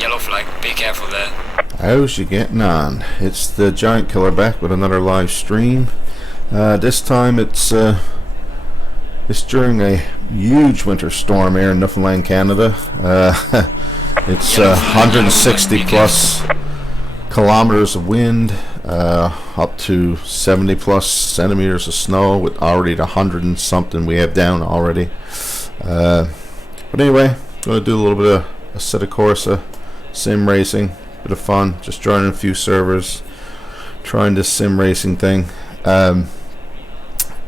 yellow flag. Be careful there. How's you getting on? It's the Giant Killer back with another live stream. This time it's during a huge winter storm here in Newfoundland, Canada. It's 160 plus kilometers of wind, up to 70 plus centimeters of snow, with already the 100 and something we have down already. But anyway, I'm going to do a little bit of a set of course sim racing, bit of fun, just joining a few servers, trying this sim racing thing.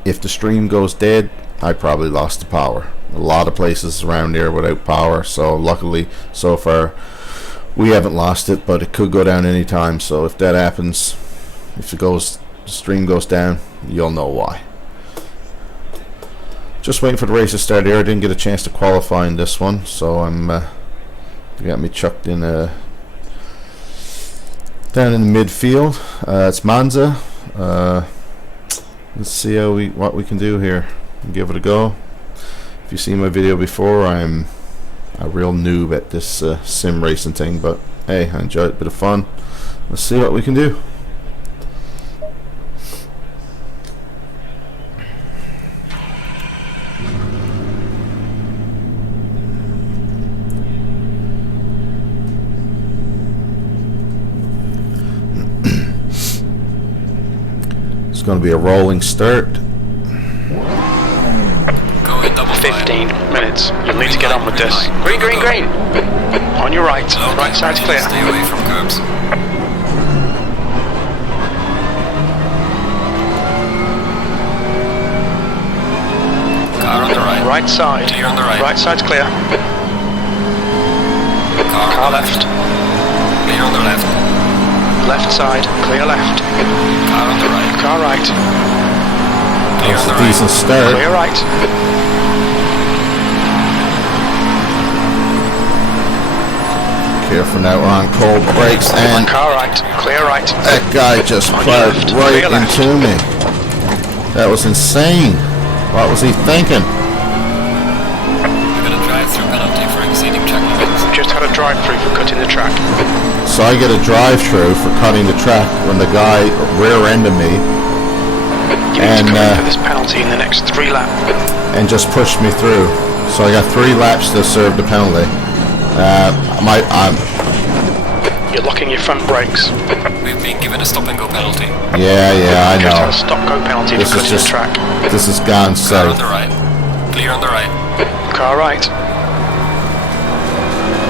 If the stream goes dead, I probably lost the power. A lot of places around here without power, so luckily so far we haven't lost it, but it could go down anytime. So if that happens, if the stream goes down, you'll know why. Just waiting for the race to start here. I didn't get a chance to qualify in this one, so they got me chucked in down in the midfield. It's Monza. Let's see what we can do here. Give it a go. If you've seen my video before, I'm a real noob at this sim racing thing, but hey, I enjoy it, a bit of fun. Let's see what we can do. It's going to be a rolling start. 15 minutes. You'll need to get on with this. Green, green, green! On your right. Right side's clear. Stay away from curbs. Car on the right. Right side. Clear on the right. Right side's clear. Car left. Clear on the left. Left side. Clear left. Car on the right. Car right. Clear That's on a the right. decent start. Clear right. Careful now, we're on cold brakes, and Car right. Clear right. that guy just plowed right into me. That was insane. What was he thinking? We got a drive-through penalty for exceeding track limits. Just had a drive-through for cutting the track. So I get a drive-through for cutting the track when the guy rear-ended me You need to come in for this penalty in the next 3 laps. and just pushed me through. So I got 3 laps to serve the penalty. You're locking your front brakes. We've been given a stop-and-go penalty. Yeah, I Just had a know. stop-go penalty This for is cutting the just track. this has gone Car on south. the right. Clear on the right. Car right.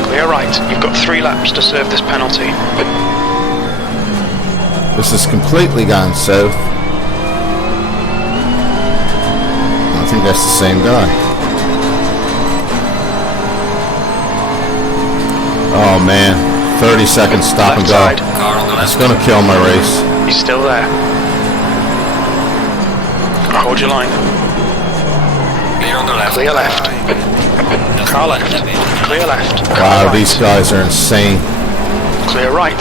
Clear right. You've got 3 laps to serve this penalty. This has completely gone south. I think that's the same guy. Oh man, 30 seconds stop Left and go. side. Car on the It's left. gonna kill my race. He's still there. Hold your line. Clear on the left. Clear left. Doesn't Car look left. that bad. Clear left. Car Wow, right. these guys are insane. Clear right.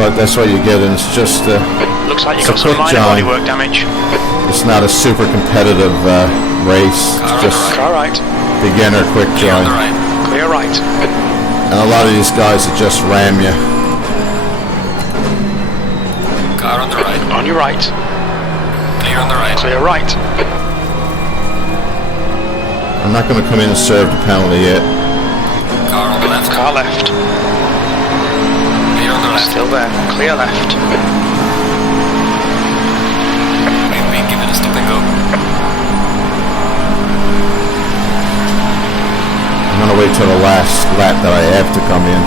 But that's what you get, and it's just Looks like you It's got a some quick minor job. bodywork damage. it's not a super competitive race. Car on It's the just right. Car right. beginner quick Clear on job. the right. Clear right. And a lot of these guys that just ram you. Car on the right. On your right. Clear on the right. Clear right. I'm not going to come in and serve the penalty yet. Car on the left. Car left. Clear on the left. Still there. Clear left. We've been given a stop-and-go. I'm going to wait till the last lap that I have to come in.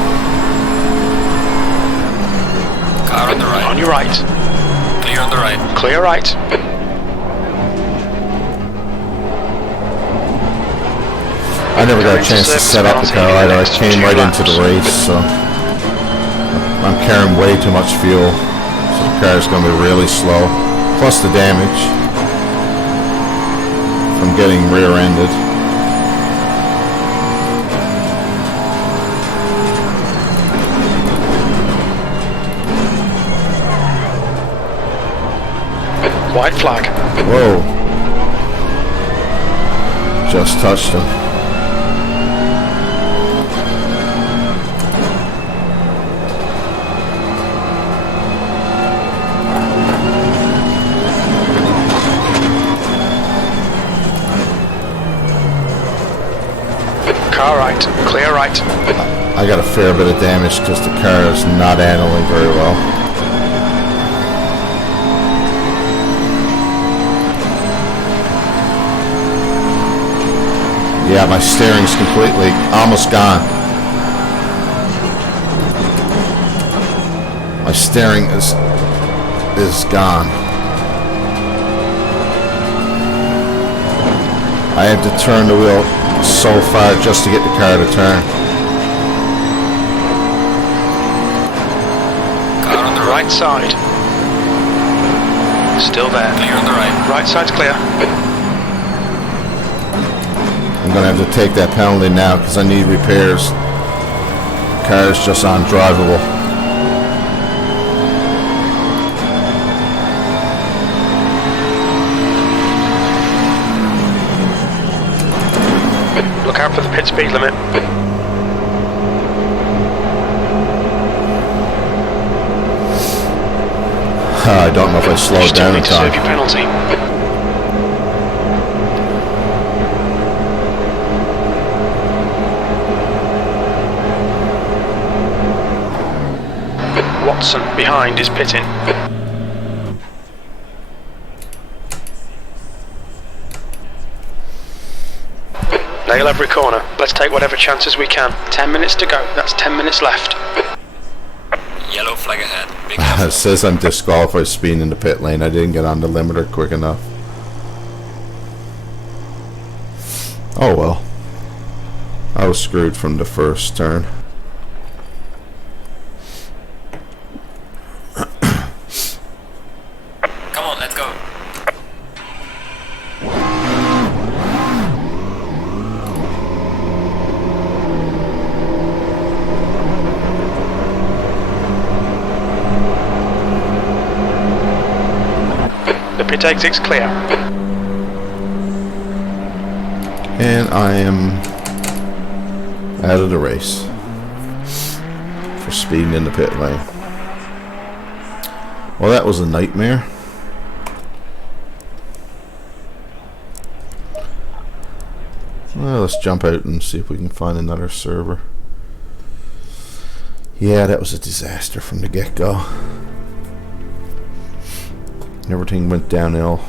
Car on the right. On your right. Clear on the right. Clear right. I never got a chance to set up the car either. I came right into the race, so I'm carrying way too much fuel. So the car is going to be really slow. Plus the damage from getting rear-ended. White flag. Whoa. Just touched him. car right, clear right. I got a fair bit of damage because the car is not handling very well. Yeah, my steering's completely almost gone. My steering is gone. I had to turn the wheel so far just to get the car to turn. Car on the Right side. Still there. Clear on the right. Right side's clear. I'm going to have to take that penalty now because I need repairs. The car is just undrivable. Look out for the pit speed limit. I don't know if I slowed down in Still need to serve your time. penalty. Watson behind is pitting. Nail every corner. Let's take whatever chances we can. 10 minutes to go. That's 10 minutes left. Yellow flag ahead. Be It careful. says I'm disqualified speeding in the pit lane. I didn't get on the limiter quick enough. Oh well. I was screwed from the first turn. Come on, let's go. The pit exit's clear. And I am out of the race for speeding in the pit lane. Well, that was a nightmare. Well, let's jump out and see if we can find another server. Yeah, that was a disaster from the get-go. Everything went downhill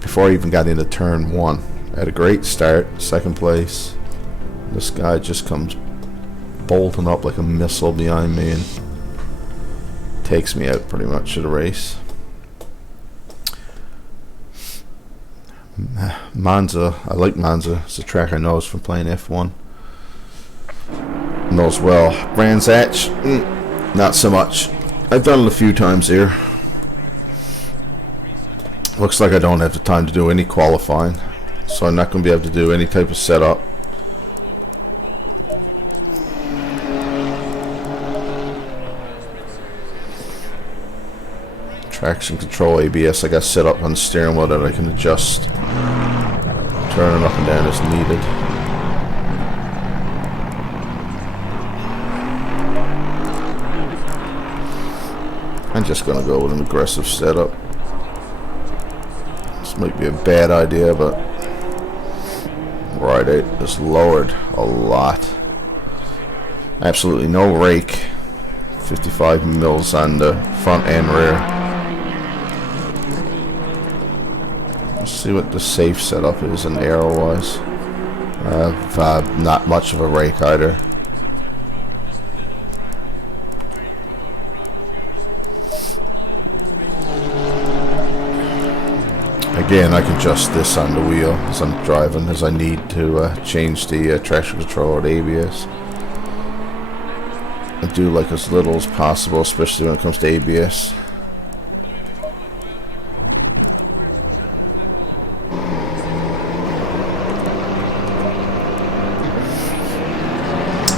before I even got into turn one. I had a great start, second place. This guy just comes bolting up like a missile behind me and takes me out pretty much of the race. Monza, I like Monza. It's a track I know from playing F1. Knows well. Brands Hatch, not so much. I've done it a few times here. Looks like I don't have the time to do any qualifying, so I'm not going to be able to do any type of setup. Traction control, ABS, I got set up on the steering wheel that I can adjust, turning up and down as needed. I'm just going to go with an aggressive setup. This might be a bad idea, but right out is lowered a lot. Absolutely no rake. 55 mils on the front and rear. Let's see what the safe setup is in aero-wise. Not much of a rake either. Again, I can adjust this on the wheel as I'm driving, as I need to change the traction control or the ABS. I do like as little as possible, especially when it comes to ABS.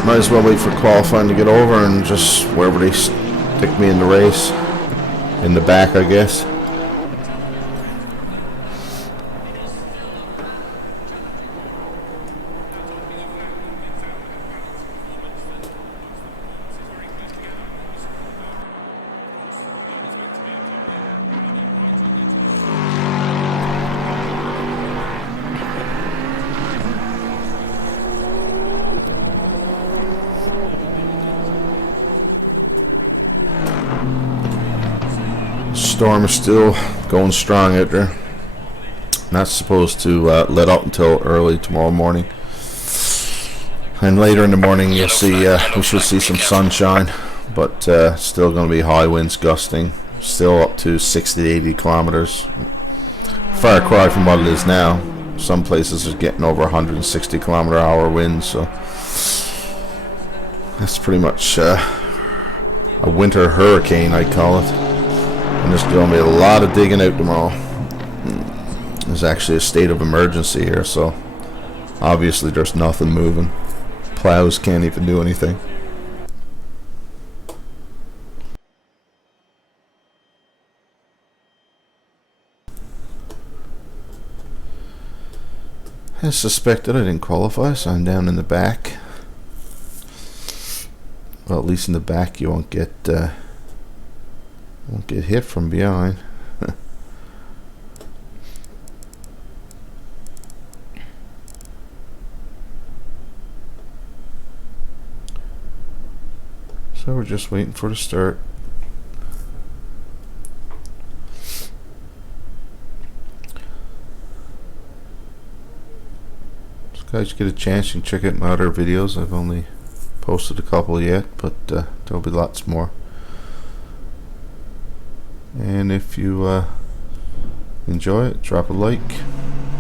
Might as well wait for qualifying to get over and just wherever they stick me in the race. In the back, I guess. Storm is still going strong out there. Not supposed to let up until early tomorrow morning. And later in the morning you'll see we should see some sunshine, but still going to be high winds gusting, still up to 60 to 80 kilometers. Far cry from what it is now. Some places are getting over 160 kilometer hour winds, so that's pretty much a winter hurricane, I call it. And there's going to be a lot of digging out tomorrow. There's actually a state of emergency here, so obviously there's nothing moving. Plows can't even do anything. As suspected, I didn't qualify, so I'm down in the back. Well, at least in the back you won't get hit from behind. So we're just waiting for the start. So guys, get a chance, you can check out my other videos. I've only posted a couple yet, but there'll be lots more. And if you enjoy it, drop a like,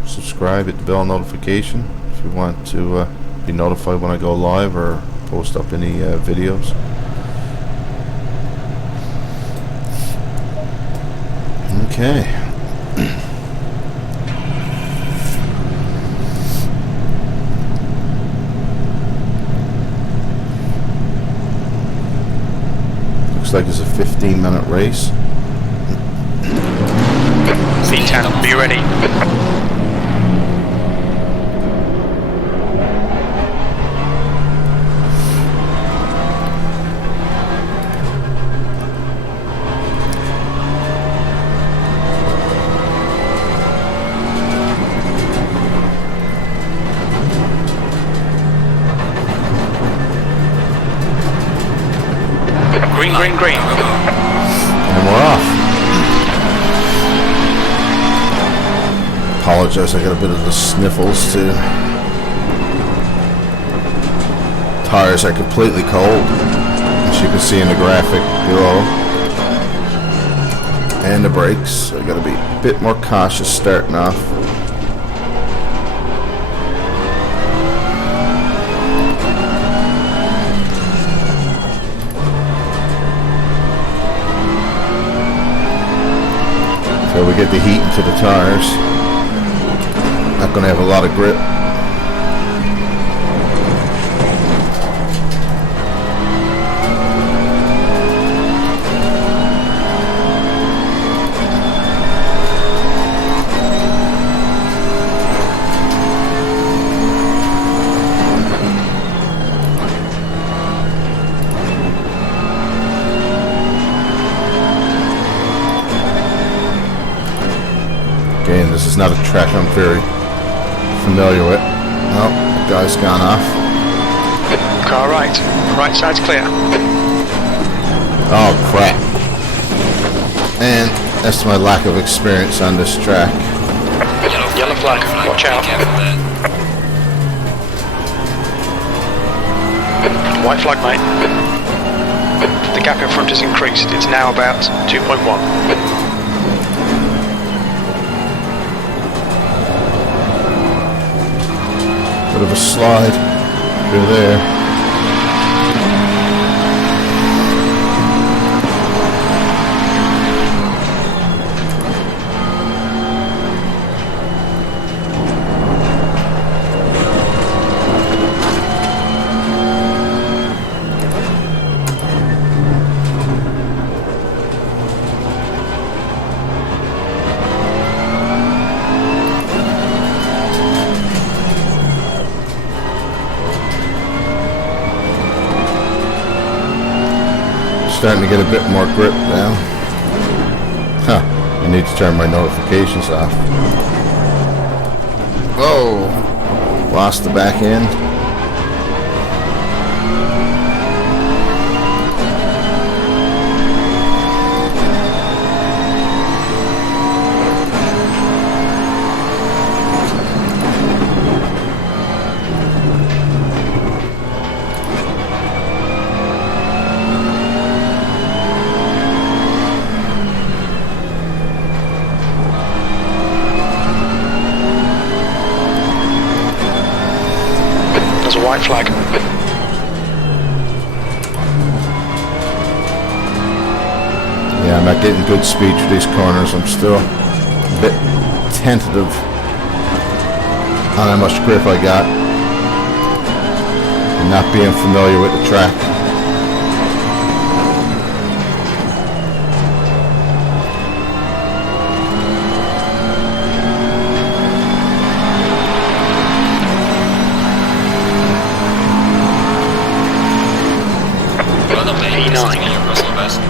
subscribe, hit the bell notification if you want to be notified when I go live or post up any videos. Okay. Looks like it's a 15-minute race. C10, be ready. Green, green. And we're off. Apologize, I got a bit of the sniffles too. Tires are completely cold, as you can see in the graphic below. And the brakes, so I gotta be a bit more cautious starting off. So we get the heat into the tires. Not going to have a lot of grip. Again, this is not a track I'm very familiar with. Oh, the guy's gone off. Car right. Right side's clear. Oh, crap. And that's my lack of experience on this track. Yellow flag. Watch out. White flag, mate. The gap in front has increased. It's now about 2.1. Bit of a slide through there. Starting to get a bit more grip now. I need to turn my notifications off. Whoa! Lost the back end. flag. Yeah, I'm not getting good speed through these corners. I'm still a bit tentative on how much grip I got, and not being familiar with the track. Well, the main is to get your personal best.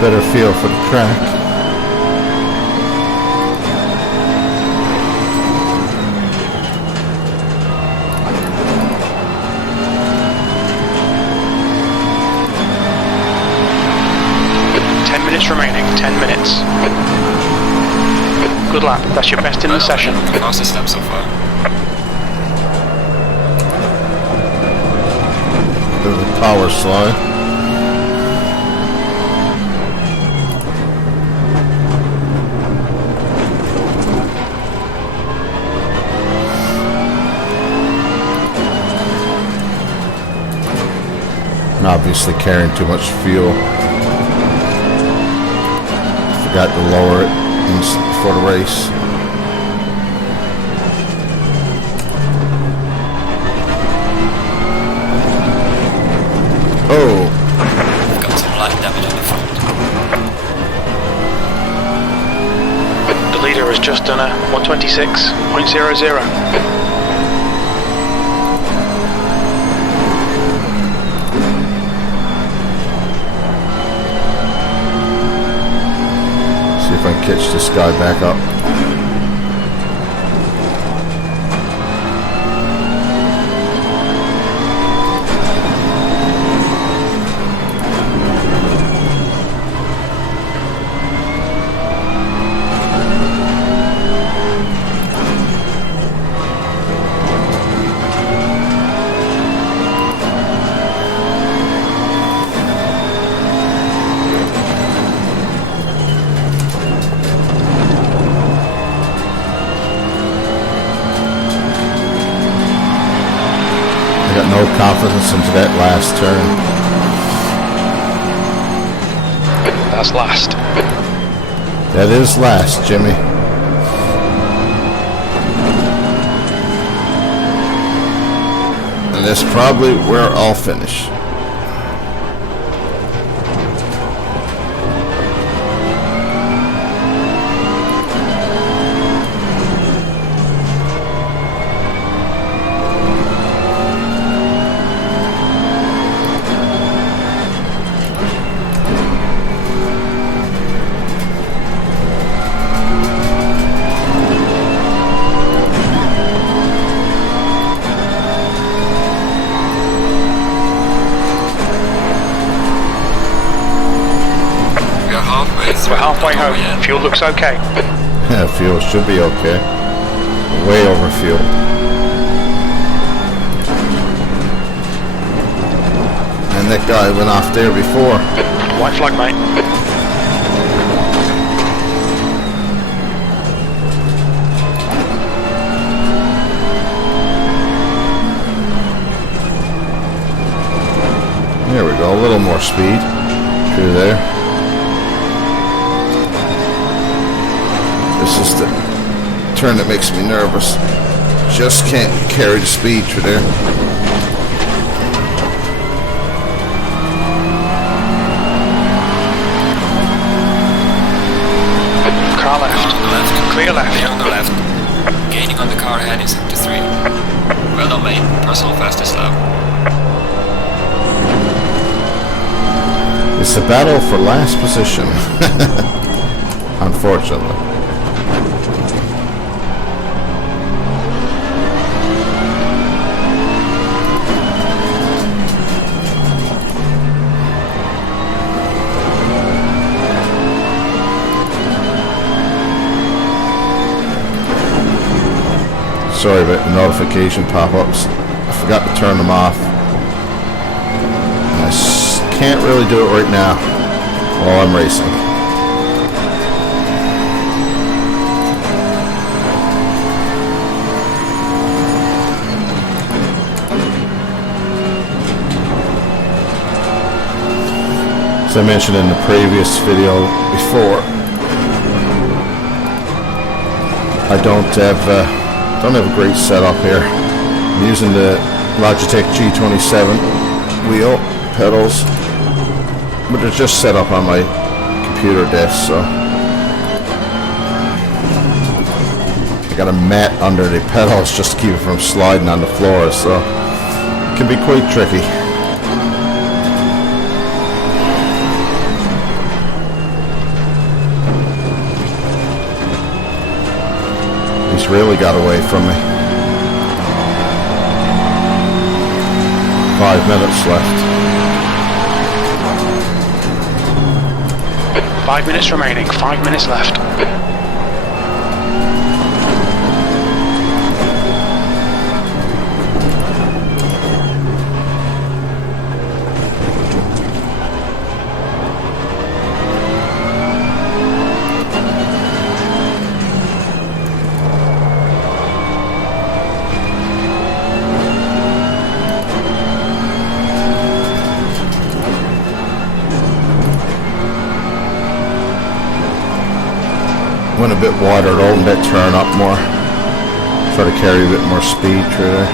Better feel for the track. Remaining 10 minutes. Good lap, that's your best in the session. Fastest step so far. Bit of a power slide. I'm obviously carrying too much fuel. Forgot to lower it before the race. Oh! Got some light damage on the front. The leader has just done a 126.00. If I can catch this guy back up. No confidence into that last turn. That's last. That is last, Jimmy. And that's probably where I'll finish. We're halfway home. Fuel looks okay. Yeah, fuel should be okay. Way over fuel. And that guy went off there before. White flag, mate. more speed through there. This is the turn that makes me nervous. Just can't carry the speed through there. Car left. Clear left. Clear on the left. Gaining on the car ahead in sector 3. Well done, mate. Personal fastest lap. It's a battle for last position. Unfortunately. Sorry about the notification pop-ups. I forgot to turn them off. I can't really do it right now while I'm racing. As I mentioned in the previous video before, I don't have a great setup here. I'm using the Logitech G27 wheel pedals, but they're just set up on my computer desk, so I got a mat under the pedals just to keep it from sliding on the floor, so it can be quite tricky. He's really got away from me. 5 minutes left. 5 minutes remaining. 5 minutes left. Went a bit watered, opened that turn up more. Try to carry a bit more speed through there.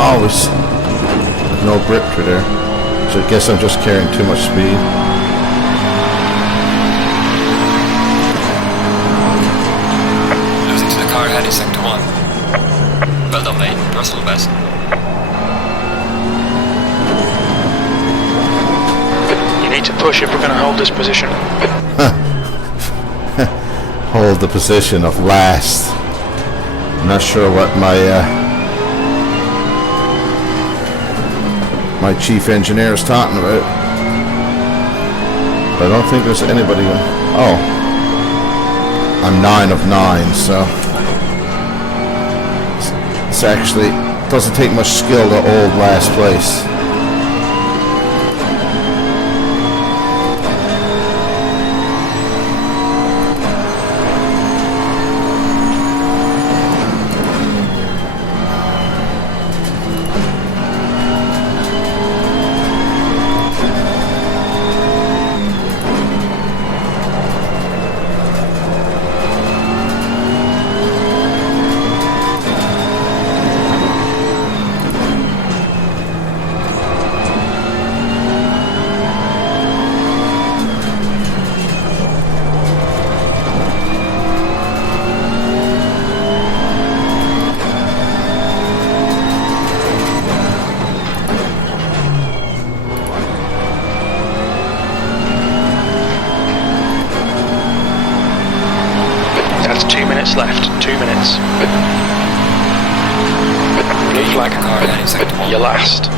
Always no grip through there, so I guess I'm just carrying too much speed. Losing to the car ahead in sector 1. Well done, mate. Personal best. You need to push if we're going to hold this position. Hold the position of last. I'm not sure what my chief engineer is talking about. But I don't think there's anybody. Oh, I'm 9 of 9, so it's actually doesn't take much skill to hold last place. Blue flag. Car heading sector 1. You're last.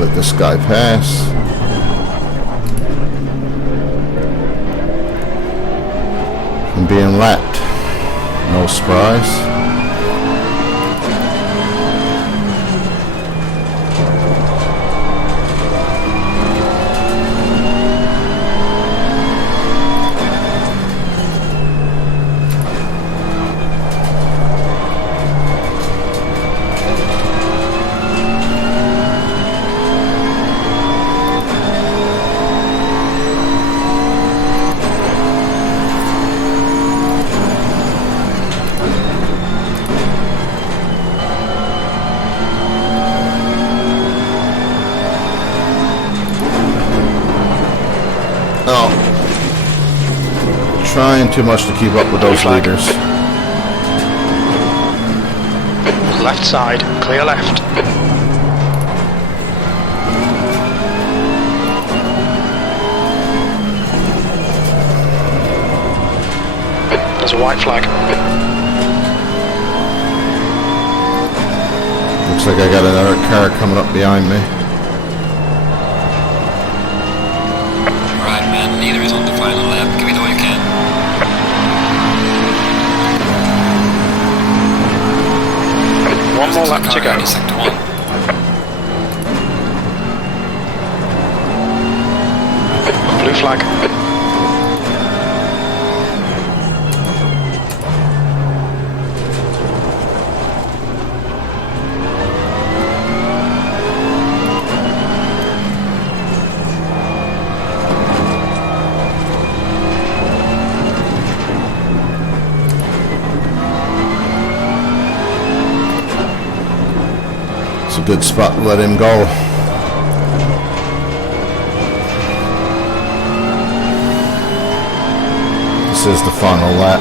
Let this guy pass. I'm being lapped. No surprise. Oh, trying too much to keep up with those leaders. Left side, clear left. There's a white flag. Looks like I got another car coming up behind me. Right, man. Leader is on the final lap. Give it all you can. One more lap to Car go. heading sector 1. Blue flag. It's a good spot to let him go. This is the final lap.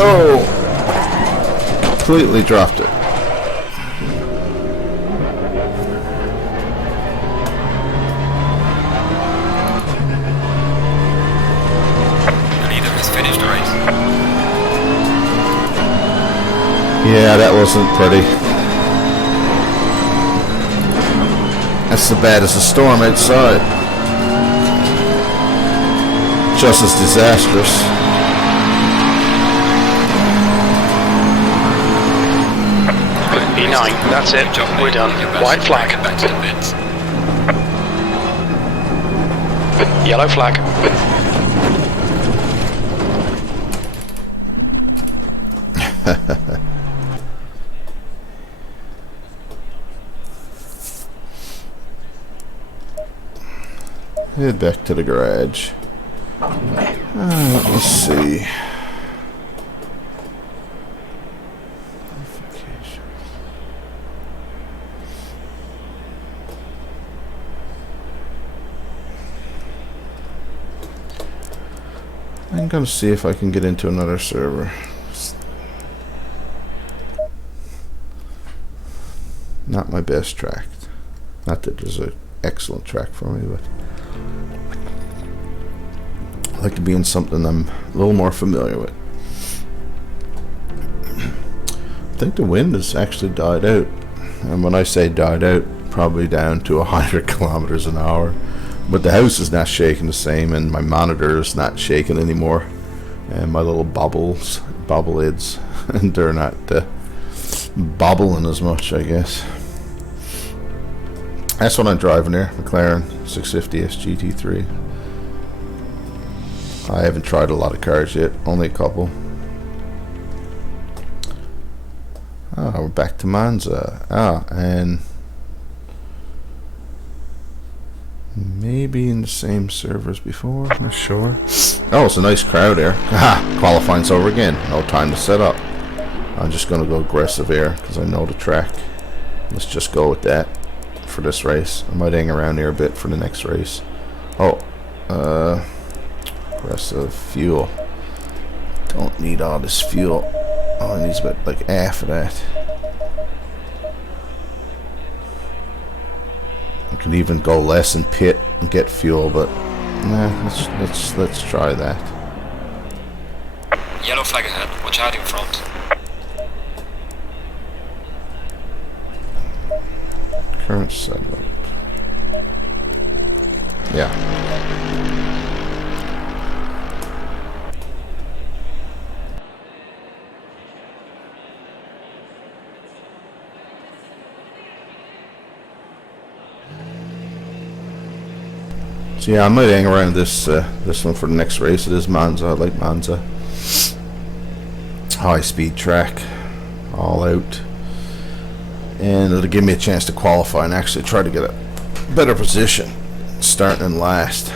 Oh! Completely dropped it. The leader has finished the race. Yeah, that wasn't pretty. That's as bad as the storm outside. Just as disastrous. E9, that's it. We're done. White flag. Get back to the pits. Yellow flag. Head back to the garage. Let me see. I'm gonna see if I can get into another server. Not my best track. Not that there's an excellent track for me, but I like to be in something I'm a little more familiar with. I think the wind has actually died out. And when I say died out, probably down to 100 kilometers an hour. But the house is not shaking the same, and my monitor is not shaking anymore. And my little bobblelids, and they're not bobbling as much, I guess. That's what I'm driving there, McLaren 650S GT3. I haven't tried a lot of cars yet, only a couple. Oh, we're back to Monza. And Maybe in the same server as before. I'm not sure. Oh, it's a nice crowd here. Aha! Qualifying's over again. No time to set up. I'm just going to go aggressive here because I know the track. Let's just go with that for this race. I might hang around here a bit for the next race. Oh, aggressive fuel. Don't need all this fuel. Oh, it needs about like half of that. I could even go less and pit and get fuel, but nah, let's try that. Yellow flag ahead. Watch out in front. Current setup. Yeah. So yeah, I might hang around this one for the next race. It is Monza. I like Monza. High speed track, all out, and it'll give me a chance to qualify and actually try to get a better position, starting in last.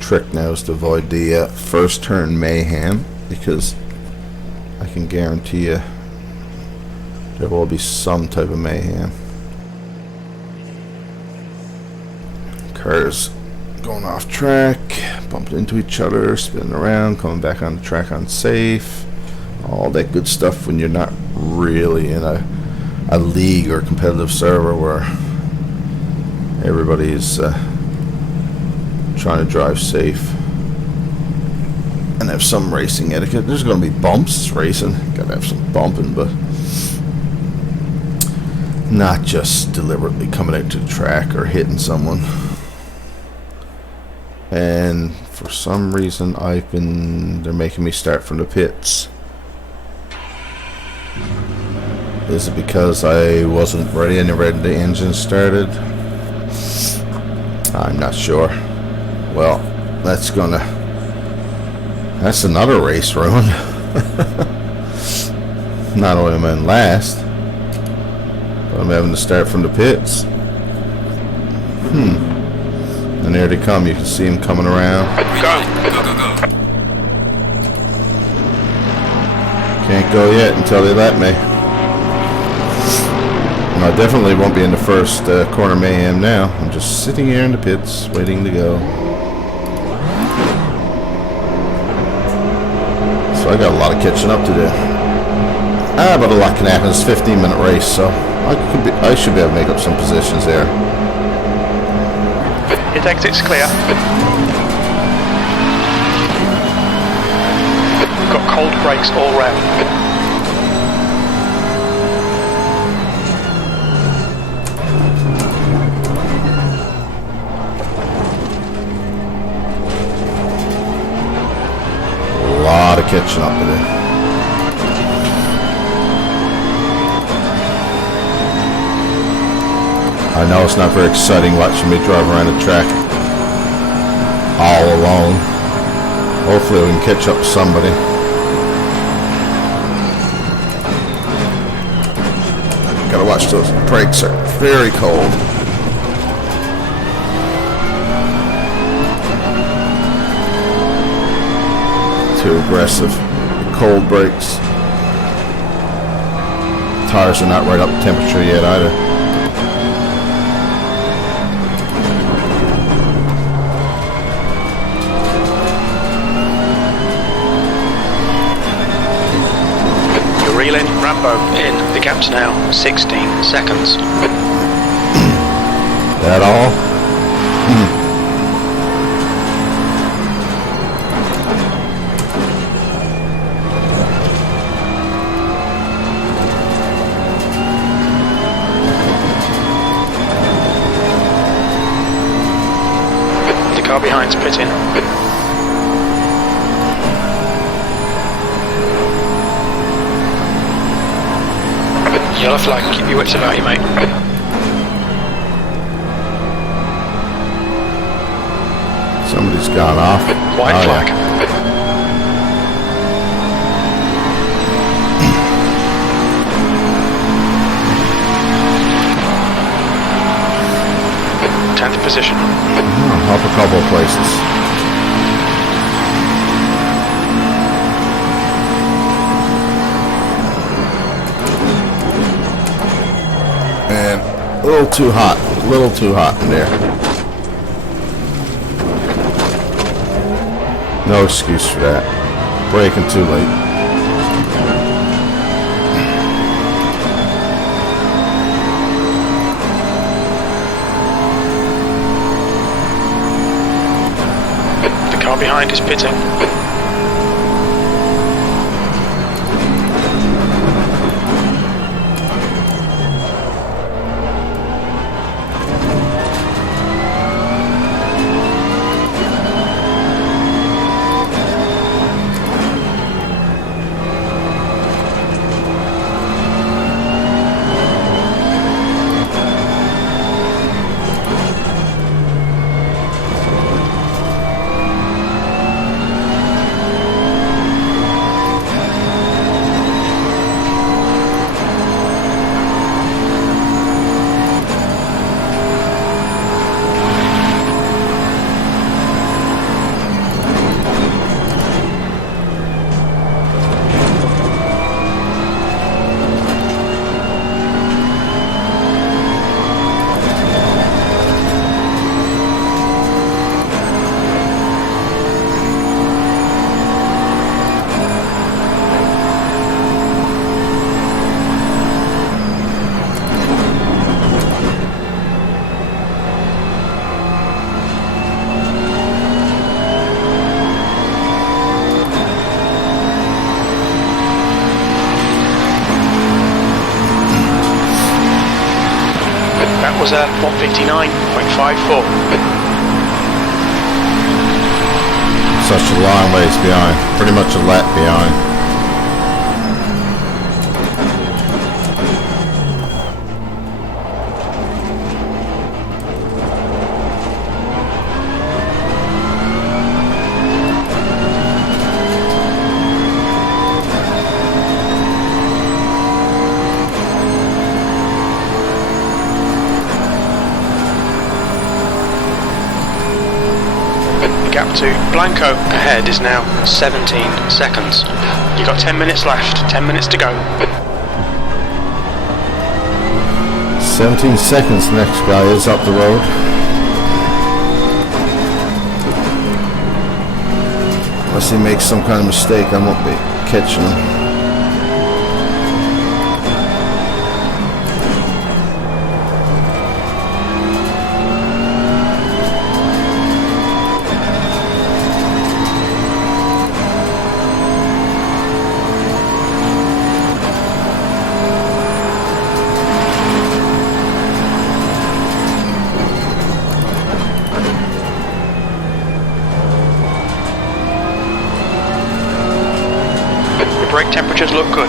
Trick now is to avoid the first turn mayhem, because I can guarantee you there will be some type of mayhem. Cars going off track, bumping into each other, spinning around, coming back on the track unsafe, all that good stuff when you're not really in a league or competitive server where everybody's trying to drive safe and have some racing etiquette. There's going to be bumps racing, gotta have some bumping, but not just deliberately coming out to the track or hitting someone. And for some reason they're making me start from the pits. Is it because I wasn't ready and the engine started? I'm not sure. Well, that's another race ruined. Not only am I in last, but I'm having to start from the pits. And there they come. You can see them coming around. Go. Can't go yet until they let me. And I definitely won't be in the first corner mayhem now. I'm just sitting here in the pits, waiting to go. So I got a lot of catching up to do. But a lot can happen. It's a 15-minute race, so I should be able to make up some positions there. His exit's clear. We've got cold brakes all round. A lot of catching up to do. I know it's not very exciting watching me drive around the track all alone. Hopefully we can catch up to somebody. Gotta watch those brakes, are very cold. Too aggressive. Cold brakes. Tires are not right up to temperature yet either. Reeling, Rambo in. The gap's now 16 seconds. That all? The car behind's pitting. Yellow flag, keep your wits about you, mate. Somebody's gone off. White flag. Yeah. position. Up a couple of places. And a little too hot in there. No excuse for that. Braking too late. The car behind is pitting. Was a 159.54. Such a long ways behind. Pretty much a lap behind. Gap to Blanco ahead is now 17 seconds. You've got 10 minutes left, 10 minutes to go. 17 seconds, next guy is up the road. Unless he makes some kind of mistake, I won't be catching him. Brake temperatures look good.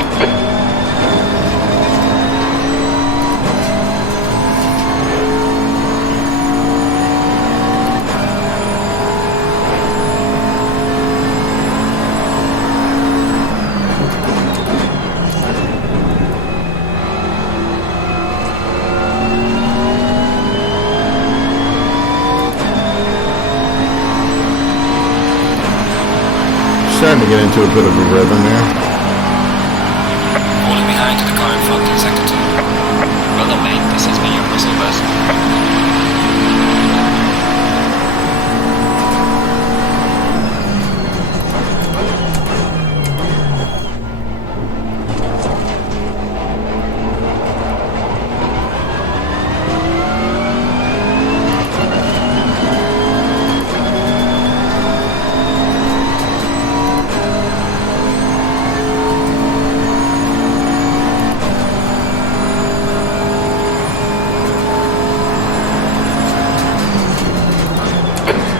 Starting to get into a bit of a rhythm there. Falling behind to the car in front in sector 2. Well done, mate. This has been your personal best.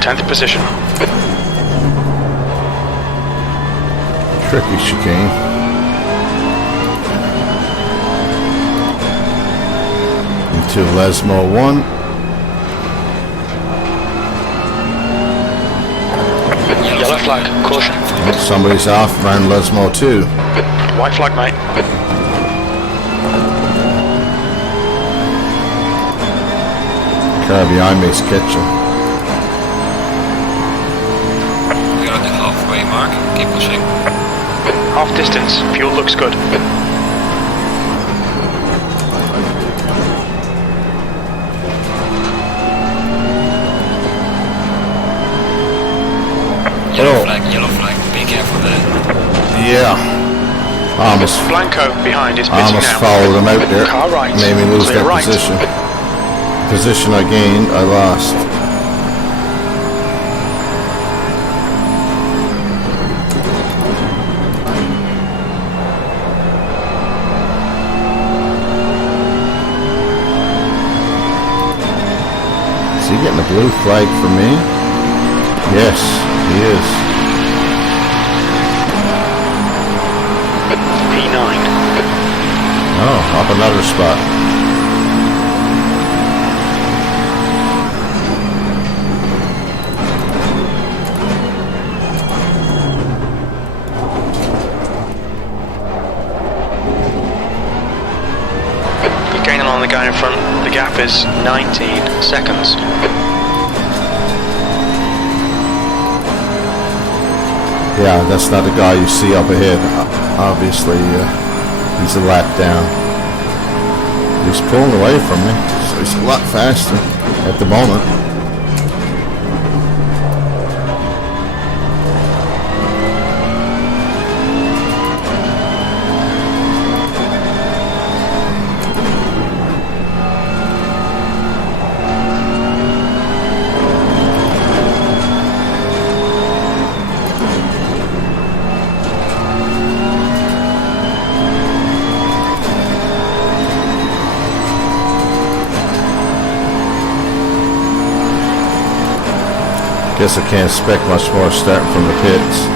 Tenth position. Tricky chicane. Into Lesmo 1. Yellow flag, caution. Somebody's off around Lesmo 2. White flag, mate. Car behind me is catching. We're at the halfway mark. Keep pushing. Half distance. Fuel looks good. Yellow flag. Be careful there. Yeah. I almost Blanco behind is pitching now. followed him out there. Car right. Made me lose Clear that right. position. Position I gained, I lost. Is he getting a blue flag for me? Yes, he is. P9. Oh, up another spot. You're gaining on the guy in front. The gap is 19 seconds. Yeah, that's not the guy you see up ahead. Obviously, he's a lap down. He's pulling away from me, so he's a lot faster at the moment. Guess I can't expect much more starting from the pits.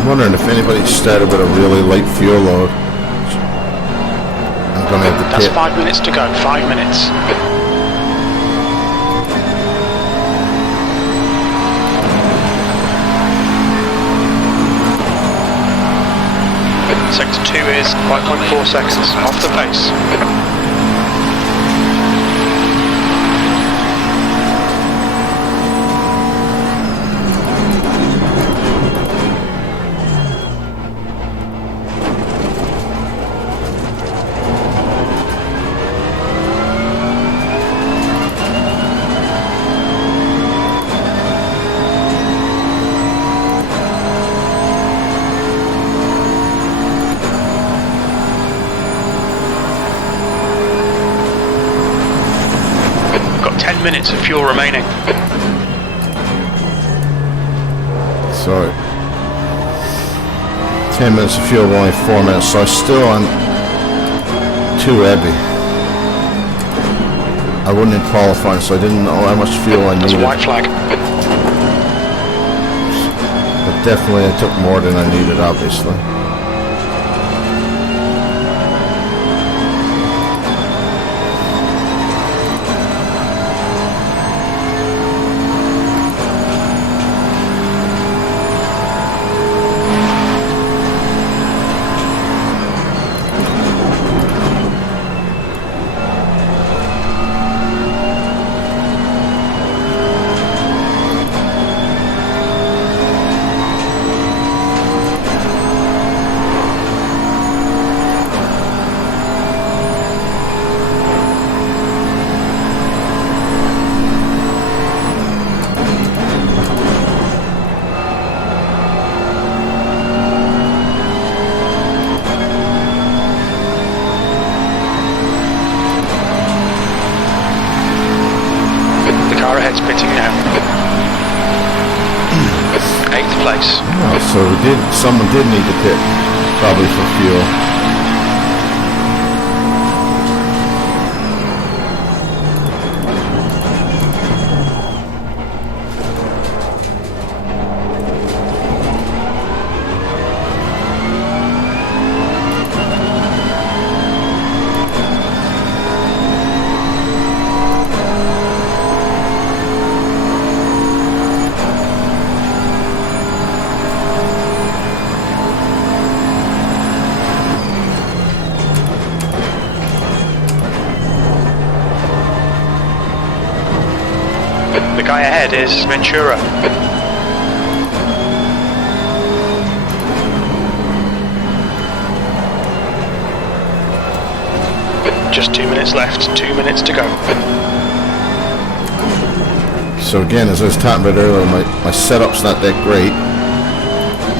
I'm wondering if anybody started with a really light fuel load. Gonna have to That's pit. 5 minutes to go. 5 minutes. Sector 2 is 5.4 seconds off the pace. Got 10 minutes of fuel remaining. So 10 minutes of fuel, only 4 minutes, so I'm still on too heavy. I wasn't in qualifying, so I didn't know how much fuel I That's a needed. white flag. But definitely I took more than I needed, obviously. Car ahead's pitting now. 8th place. Oh, so someone did need to pit, probably for fuel. Ahead is Ventura. Just 2 minutes left, 2 minutes to go. So again, as I was talking about earlier, my setup's not that great.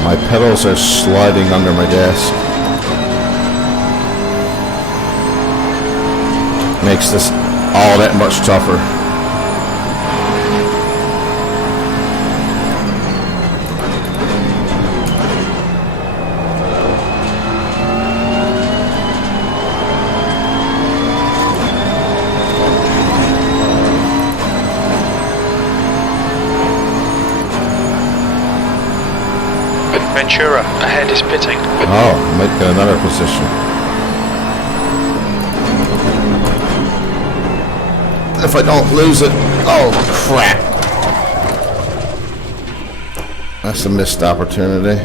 My pedals are sliding under my desk. Makes this all that much tougher. Ventura, ahead is pitting. Oh, I might get another position. If I don't lose it. Oh, crap. That's a missed opportunity.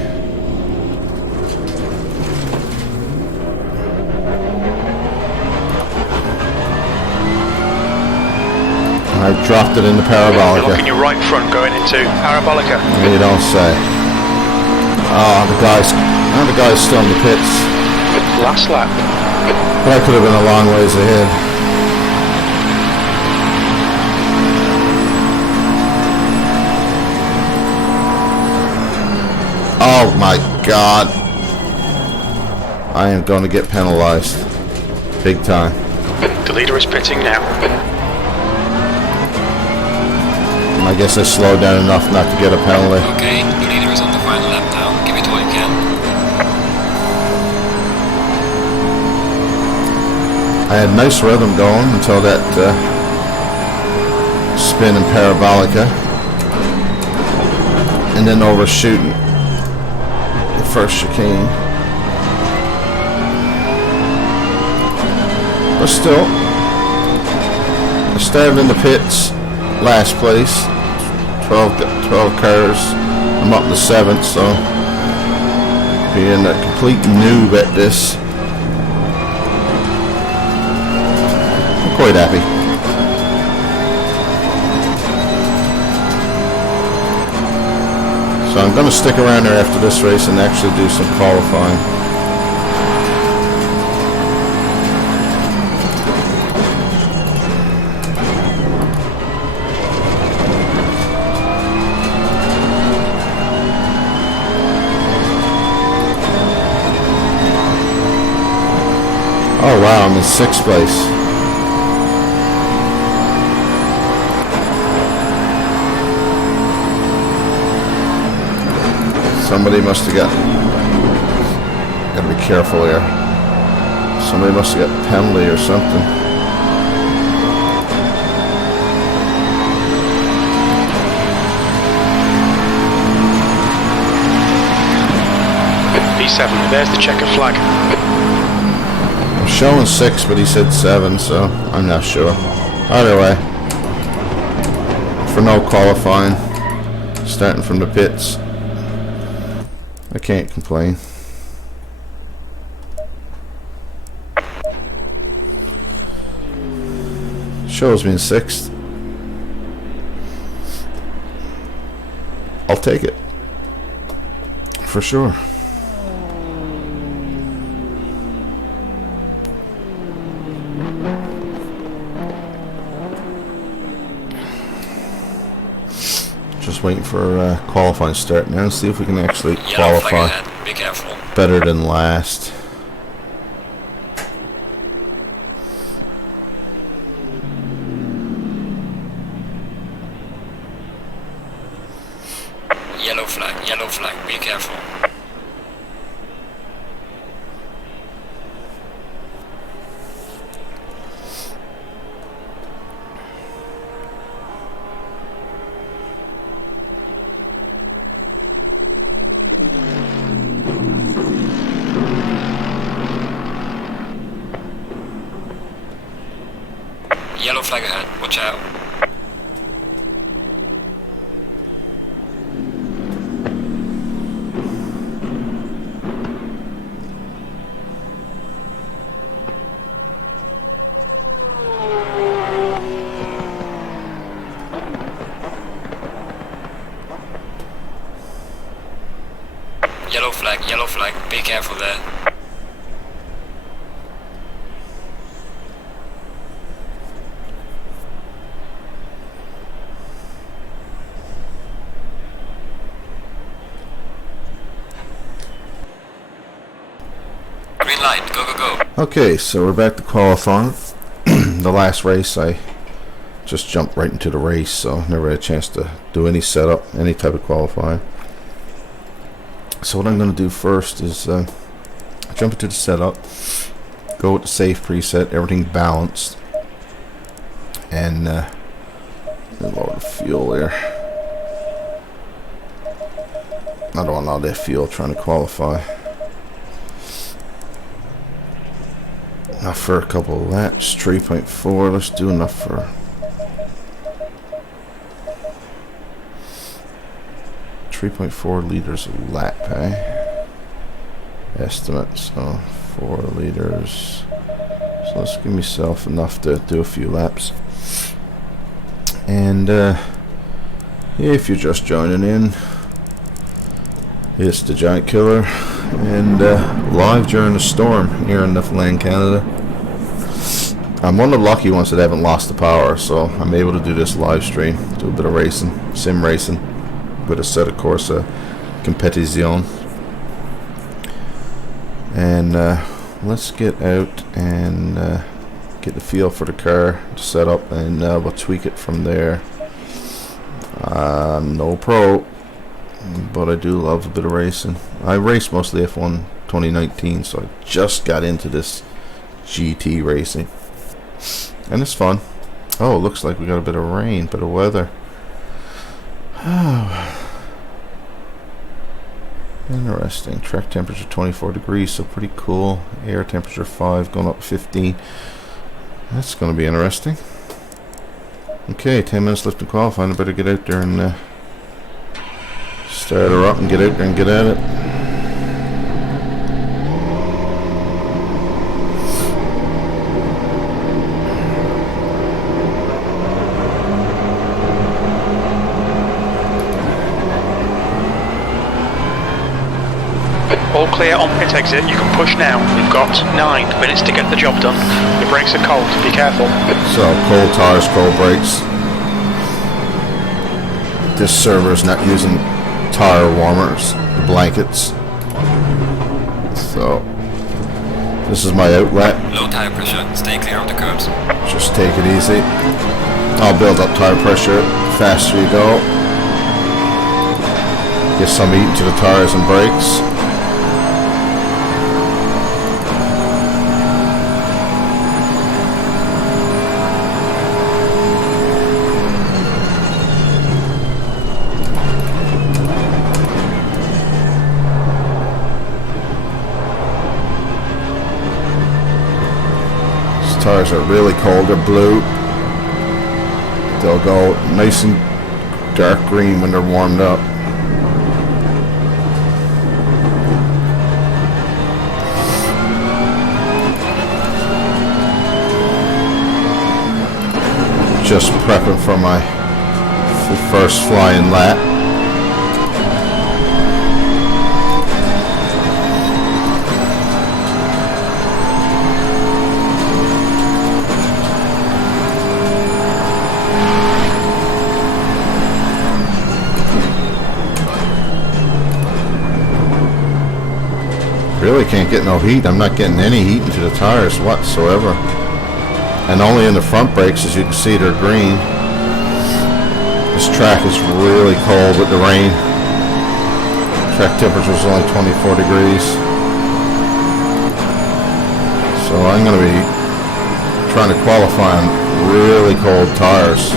I've dropped it in the Parabolica. You're looking your right front going into Parabolica. You don't say. Oh, the guy's still in the pits. Last lap. But I could have been a long ways ahead. Oh my God. I am going to get penalized. Big time. The leader is pitting now. I guess I slowed down enough not to get a penalty. Okay, the leader is on the final lap now. Give it all you can. I had nice rhythm going until that spin in Parabolica. And then overshooting the first chicane. But still, I started in the pits, last place. 12 cars. I'm up to 7th, so being a complete noob at this, I'm quite happy. So I'm going to stick around there after this race and actually do some qualifying. Oh wow, I'm in 6th place. Somebody must have gotta be careful here. Somebody must have got a penalty or something. B7, there's the checker flag. Showing 6, but he said 7, so I'm not sure. Either way, for no qualifying, starting from the pits, I can't complain. Shows me in 6th. I'll take it. For sure. Just waiting for qualifying start now and see if we can actually qualify Be careful. better than last. Yellow flag, be careful. Yellow flag ahead, watch out. Yellow flag, be careful there. Green light, go, go, go. Okay, so we're back to qualifying. The last race, I just jumped right into the race, so never had a chance to do any setup, any type of qualifying. So what I'm going to do first is jump into the setup, go with the safe preset, everything balanced, and lower the fuel there. I don't want all that fuel trying to qualify. Enough for a couple of laps, 3.4, let's do enough for 3.4 liters a lap, eh? Estimate, so 4 liters. So let's give myself enough to do a few laps. And if you're just joining in, it's the Giant Killer, and live during the storm here in Newfoundland, Canada. I'm one of the lucky ones that haven't lost the power, so I'm able to do this live stream, do a bit of racing, sim racing, with a set of course competition. And let's get out and get the feel for the car to set up, and we'll tweak it from there. I'm no pro, but I do love a bit of racing. I raced mostly F1 2019, so I just got into this GT racing, and it's fun. Oh, it looks like we got a bit of rain, bit of weather. Oh, interesting. Track temperature 24 degrees, so pretty cool. Air temperature 5, going up 15. That's going to be interesting. Okay, 10 minutes left to qualify. I better get out there and start her up and get out there and get at it. All clear on pit exit, you can push now. You've got 9 minutes to get the job done. Your brakes are cold, be careful. So, cold tires, cold brakes. This server is not using tire warmers, blankets. So, this is my outlet. Low tire pressure, stay clear of the curbs. Just take it easy. I'll build up tire pressure faster you go. Get some heat into the tires and brakes. Tires are really cold, they're blue. They'll go nice and dark green when they're warmed up. Just prepping for my first flying lap. Really can't get no heat. I'm not getting any heat into the tires whatsoever. And only in the front brakes, as you can see, they're green. This track is really cold with the rain. Track temperature is only 24 degrees. So I'm going to be trying to qualify on really cold tires.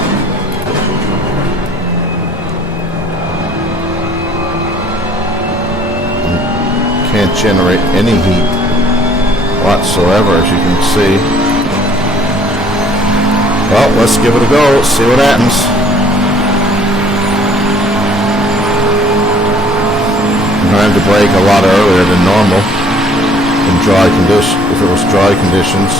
Can't generate any heat whatsoever, as you can see. Well, let's give it a go, let's see what happens. I'm going to have to brake a lot earlier than normal in dry conditions, if it was dry conditions.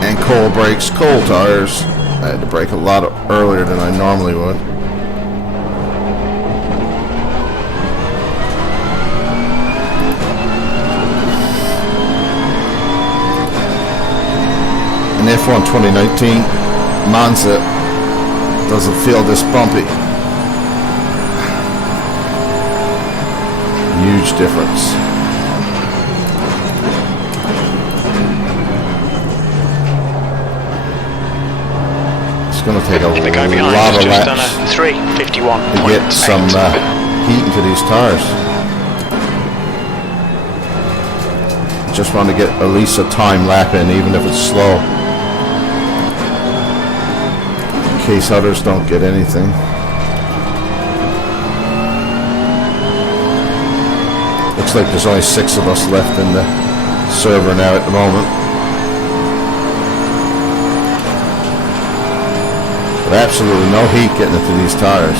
And cold brakes, cold tires. I had to brake a lot earlier than I normally would. F1 2019 Monza doesn't feel this bumpy. Huge difference. It's going to take a The guy behind lot has of just done laps a 3:51. to get some heat into these tires. Just want to get at least a time lap in, even if it's slow, in case others don't get anything. Looks like there's only 6 of us left in the server now at the moment. But absolutely no heat getting into these tires.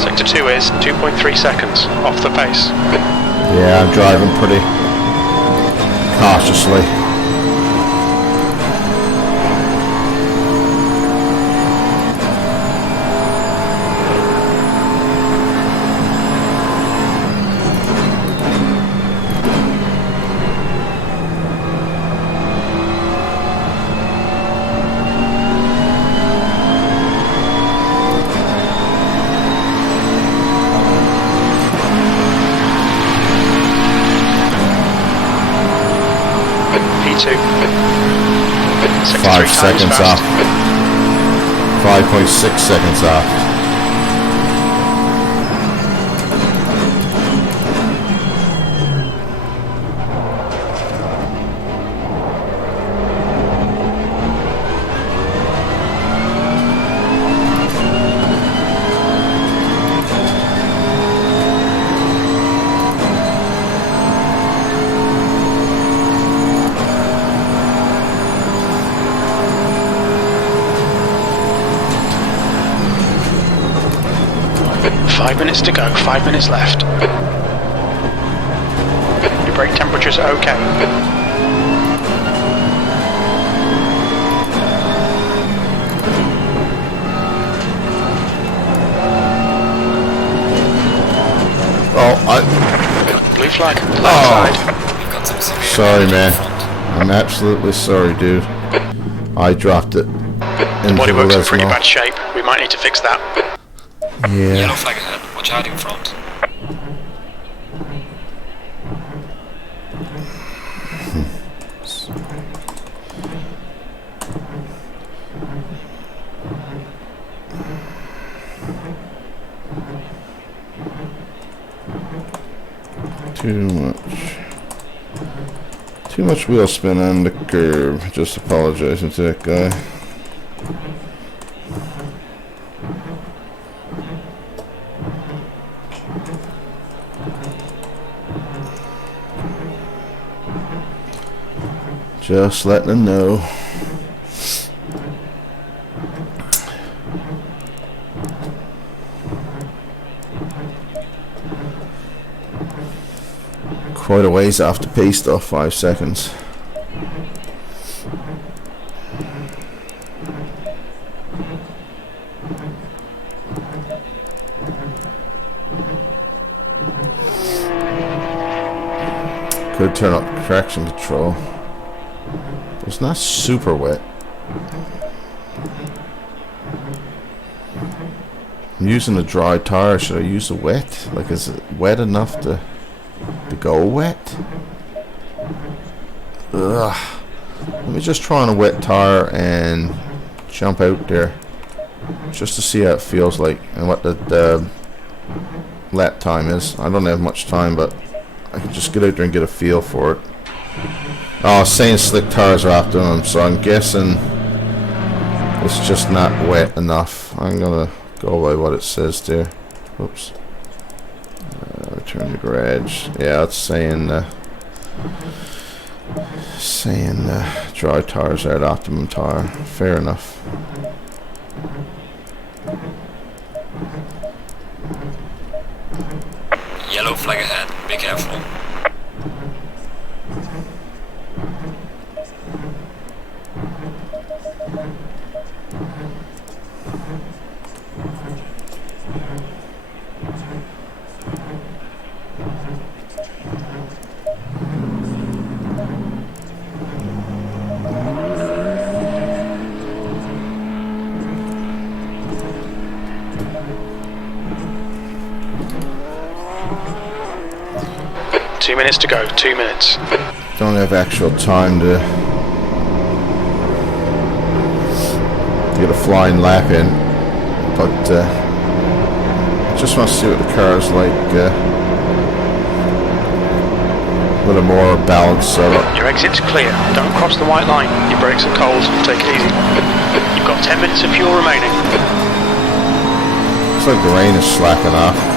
Sector 2 is 2.3 seconds off the pace. Yeah, I'm driving pretty cautiously. P2. Sector 5 3 seconds fast. off. 5.6 seconds off. Five minutes to go, 5 minutes left. Your brake temperature's okay. Blue flag, left side. We've got some severe Sorry, damage man. in front. I'm absolutely sorry, dude. I dropped it. Bodywork's in pretty bad shape. We might need to fix that. Yeah. Yellow flag ahead. Watch out in front. Too much wheel spin on the curve. Just apologizing to that guy. Just letting them know. Quite a ways off the pace though, 5 seconds. Could turn up traction control. But it's not super wet. I'm using a dry tire. Should I use a wet? Like, is it wet enough to go wet? Ugh. Let me just try on a wet tire and jump out there just to see how it feels like and what the lap time is. I don't have much time, but I can just get out there and get a feel for it. Oh, it's saying slick tires are after them, so I'm guessing it's just not wet enough. I'm gonna go by what it says there. Oops. Return to garage. Yeah, it's saying dry tires are at optimum tire. Fair enough. Yellow flag ahead. Be careful. 2 minutes to go. 2 minutes. Don't have actual time to get a flying lap in, but I just want to see what the car is like with a more balanced setup. Your exit's clear. Don't cross the white line. Your brakes are cold. Take it easy. You've got 10 minutes of fuel remaining. Looks like the rain is slacking off.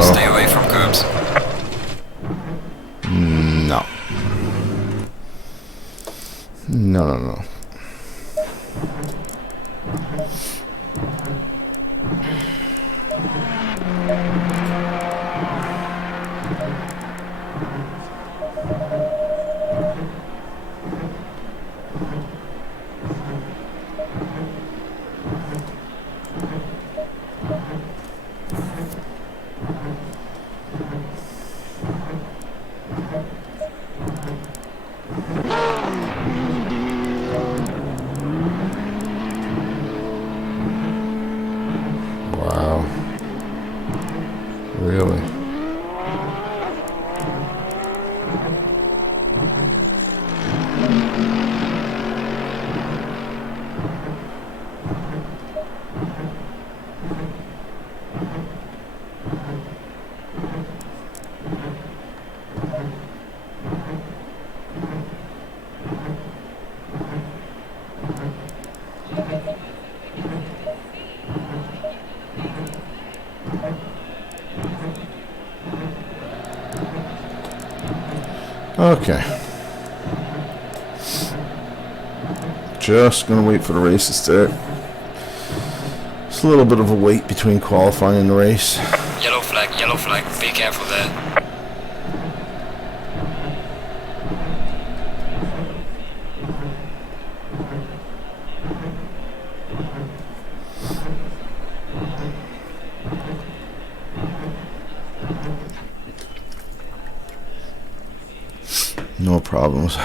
Stay away from curbs. No. No. Wow. Really? Okay. Just gonna wait for the race to start. It's a little bit of a wait between qualifying and the race. Yellow flag, be careful there. No problems.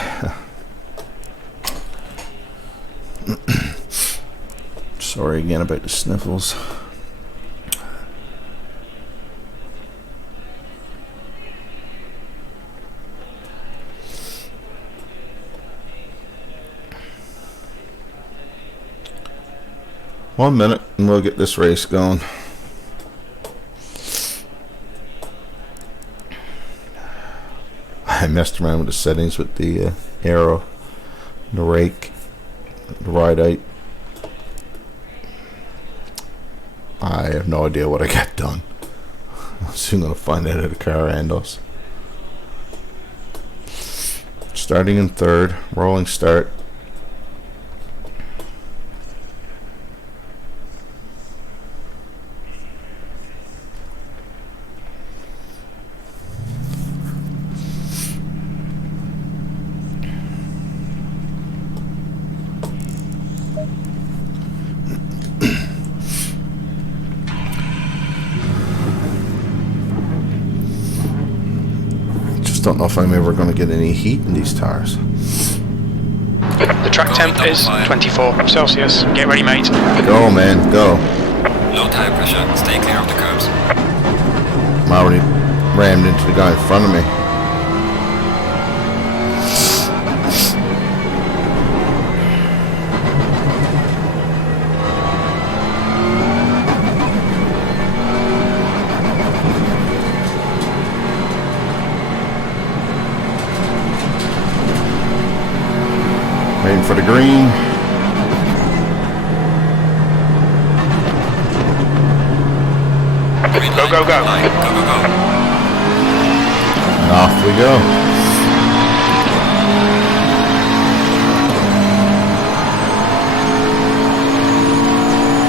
Sorry again about the sniffles. One minute and we'll get this race going. I messed around with the settings with the arrow, the rake, the ride height. I have no idea what I got done. I'm soon gonna find out how the car handles. Starting in third, rolling start. Don't know if I'm ever going to get any heat in these tires. The track temp is 24 Celsius. Get ready, mate. Go, man, go. Low tire pressure. Stay clear of the curbs. I'm already rammed into the guy in front of me. Waiting for the green. Go, go, go. And off we go.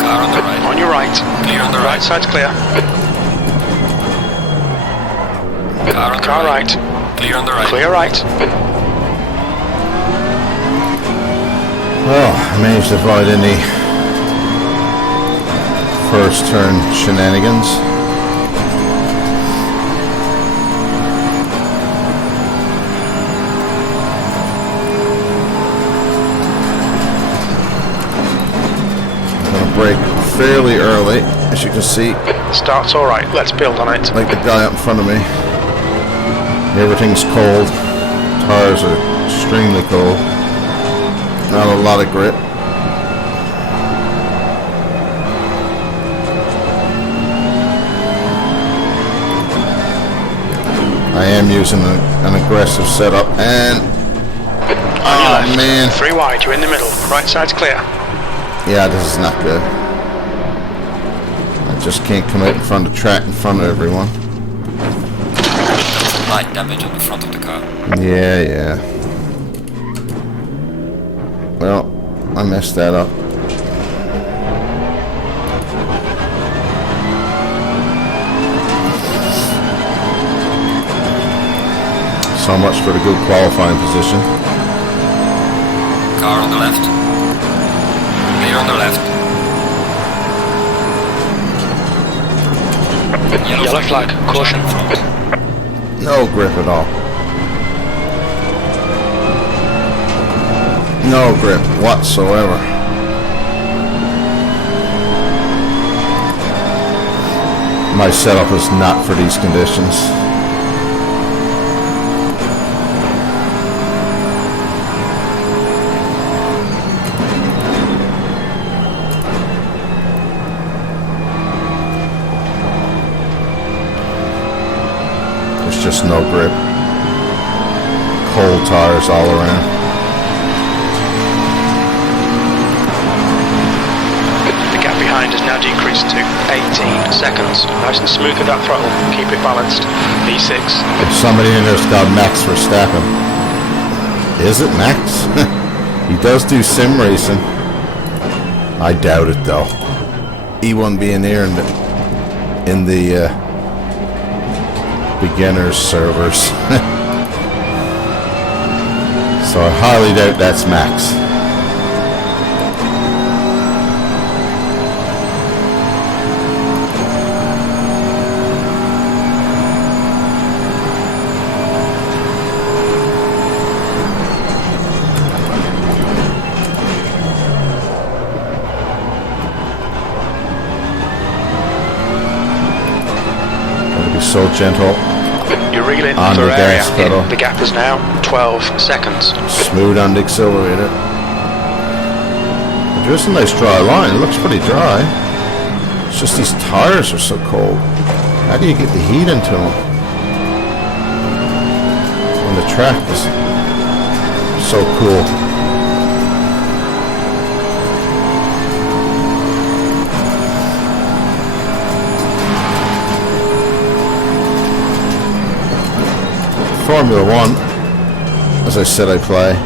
Car on the right. On your right. Clear on the Right right. side's clear. Car on the Car right. right. Clear on the right. Clear right. Well, I managed to avoid any first turn shenanigans. I'm gonna brake fairly early, as you can see, Start's alright. Let's build on it. like the guy up in front of me. Everything's cold. Tires are extremely cold. Not a lot of grip. I am using an aggressive setup, and On your left. man, 3 wide. You're in the middle. Right side's clear. yeah, this is not good. I just can't come out in front of track in front of everyone. Light damage on the front of the car. Yeah. Well, I messed that up. So much for the good qualifying position. Car on the left. Clear on the left. Yellow flag. Caution. No grip at all. No grip whatsoever. My setup is not for these conditions. There's just no grip. Cold tires all around. The gap behind has now decreased to 18 seconds. Nice and smooth with that throttle. Keep it balanced. V6. Somebody in there's got Max Verstappen. Is it Max? He does do sim racing. I doubt it though. He won't be in there in the beginners servers. So I highly doubt that's Max. Gotta be so gentle. You're reeling On for the area. gas pedal. The gap is now 12 seconds. Smooth on the accelerator. There's a nice dry line. It looks pretty dry. It's just these tires are so cold. How do you get the heat into them? When the track is so cool. Formula One, as I said, I play.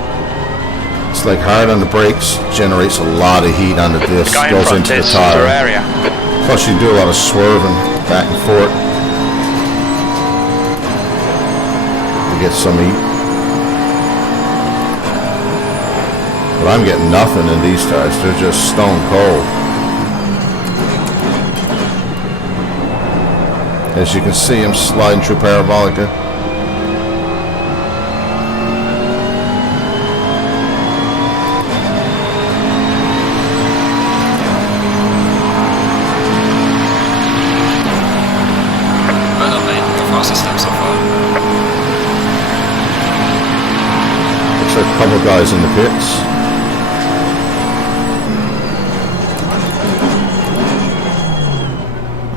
It's like hard on the brakes, generates a lot of heat on the disc, Guy in goes front into the is for tire. area. Plus you do a lot of swerving back and forth to get some heat. But I'm getting nothing in these tires, they're just stone cold. As you can see, I'm sliding through Parabolica. A couple guys in the pits.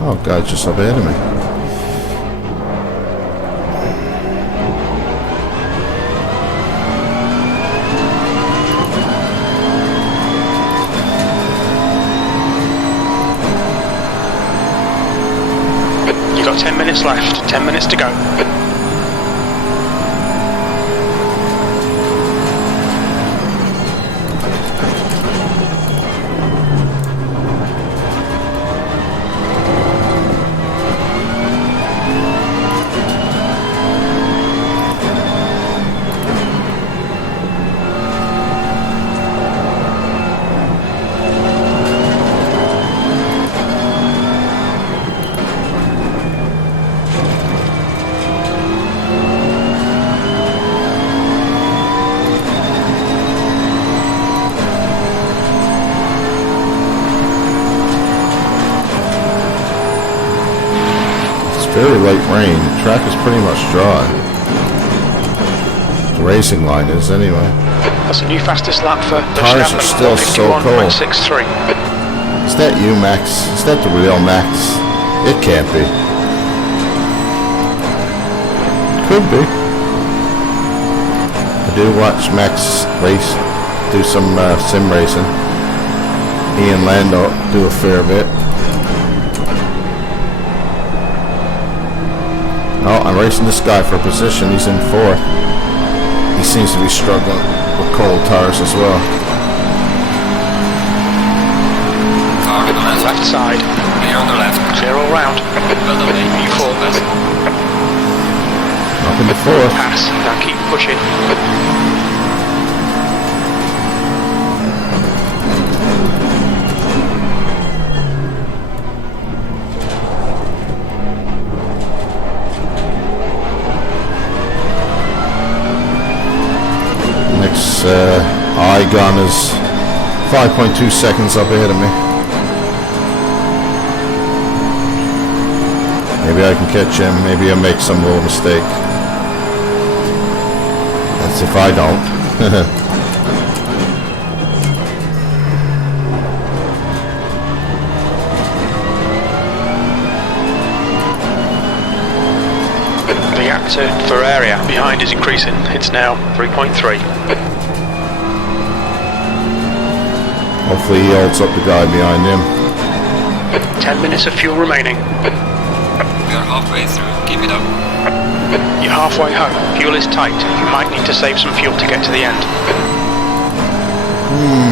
Oh, guy just up ahead of me. You've got 10 minutes left. 10 minutes to go. very light rain. The track is pretty much dry. The racing line is anyway. That's a new fastest lap for Tires are still so cold. 151.63. Is that you, Max? Is that the real Max? It can't be. Could be. I do watch Max race, do some sim racing. He and Lando do a fair bit. Oh, I'm racing this guy for position. He's in fourth. He seems to be struggling with cold tires as well. Car on the left. Left side. Clear on the left. Clear all round. Well done, mate. You four. Up in the fourth. Pass. Now keep pushing. Next Igon is 5.2 seconds up ahead of me. Maybe I can catch him. Maybe I'll make some little mistake. That's if I don't. The gap to Ferrari behind is increasing. It's now 3.3. Hopefully he holds up the guy behind him. 10 minutes of fuel remaining. We are halfway through. Keep it up. You're halfway home. Fuel is tight. You might need to save some fuel to get to the end.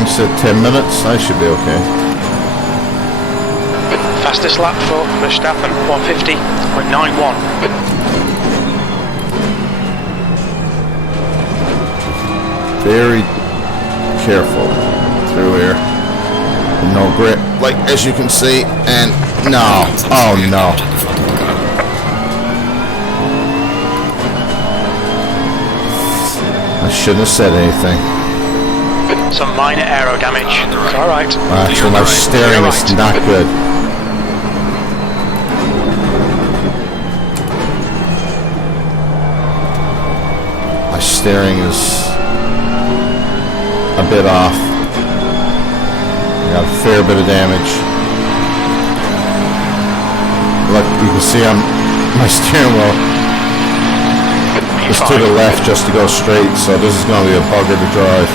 Said 10 minutes. I should be okay. Fastest lap for Verstappen, 150.91. Very careful through here. No grip, like as you can see, and no. Oh no. I shouldn't have said anything. Some minor aero damage. It's alright. Actually, my steering is not good. My steering is a bit off. I got a fair bit of damage. Look, you can see my steering wheel is to the left just to go straight, so this is going to be a bugger to drive.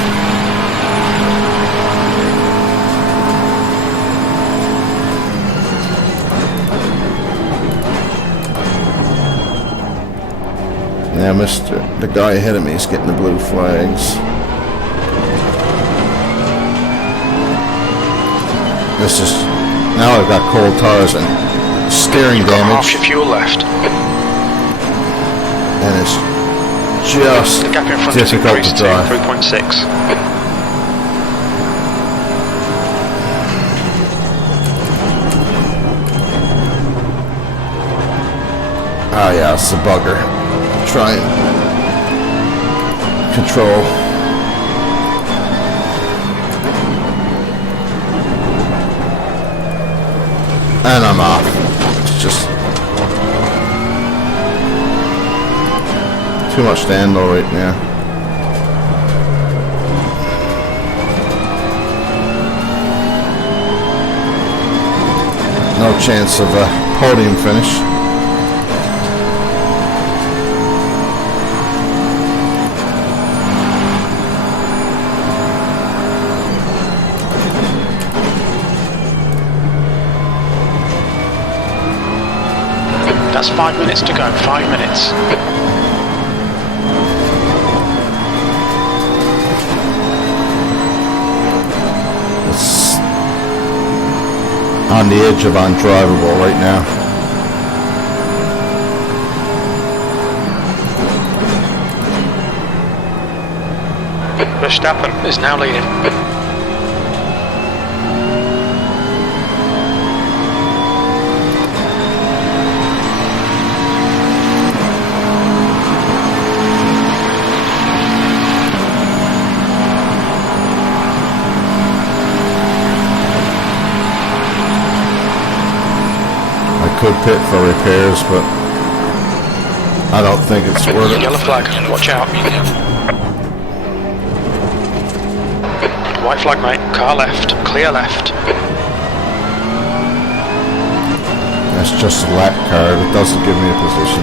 Now, the guy ahead of me is getting the blue flags. This is, now I've got cold tires and steering damage. Half your fuel left. And it's just The gap in front difficult is to drive. 3.6. Oh yeah, it's a bugger. Try and control. And I'm off. It's just too much to handle right now. No chance of a podium finish. That's 5 minutes to go. 5 minutes. It's on the edge of undrivable right now. Verstappen is now leading. I could pit for repairs, but I don't think it's worth it. Yellow flag, watch out. Be careful. White flag, mate. Car left. Clear left. That's just a lap card. It doesn't give me a position.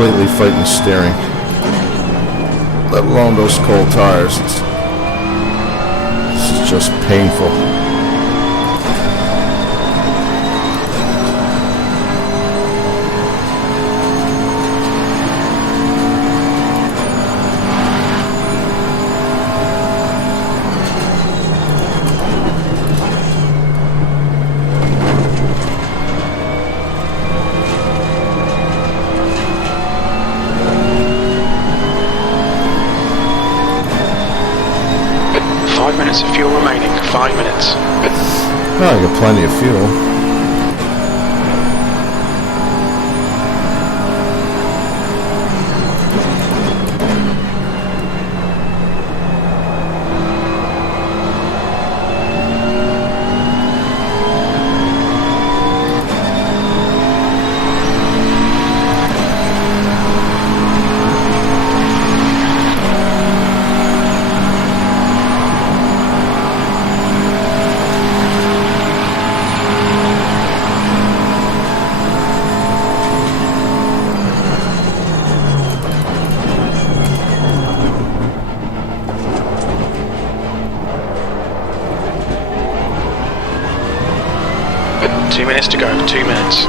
Completely fighting steering, let alone those cold tires. This is just painful. Minutes of fuel remaining. 5 minutes. Well, I got plenty of fuel. To go, 2 minutes.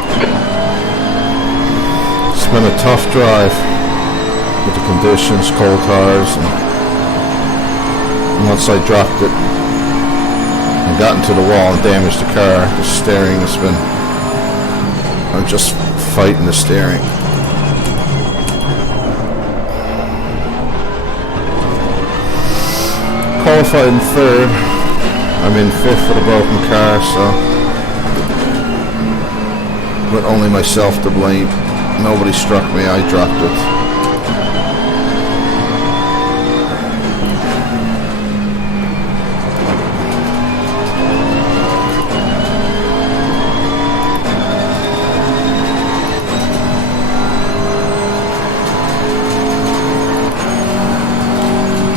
It's been a tough drive with the conditions, cold tires, and once I dropped it and got into the wall and damaged the car, the steering has been, I'm just fighting the steering. Qualified in third. I'm in fifth with a broken car, so with only myself to blame. Nobody struck me, I dropped it.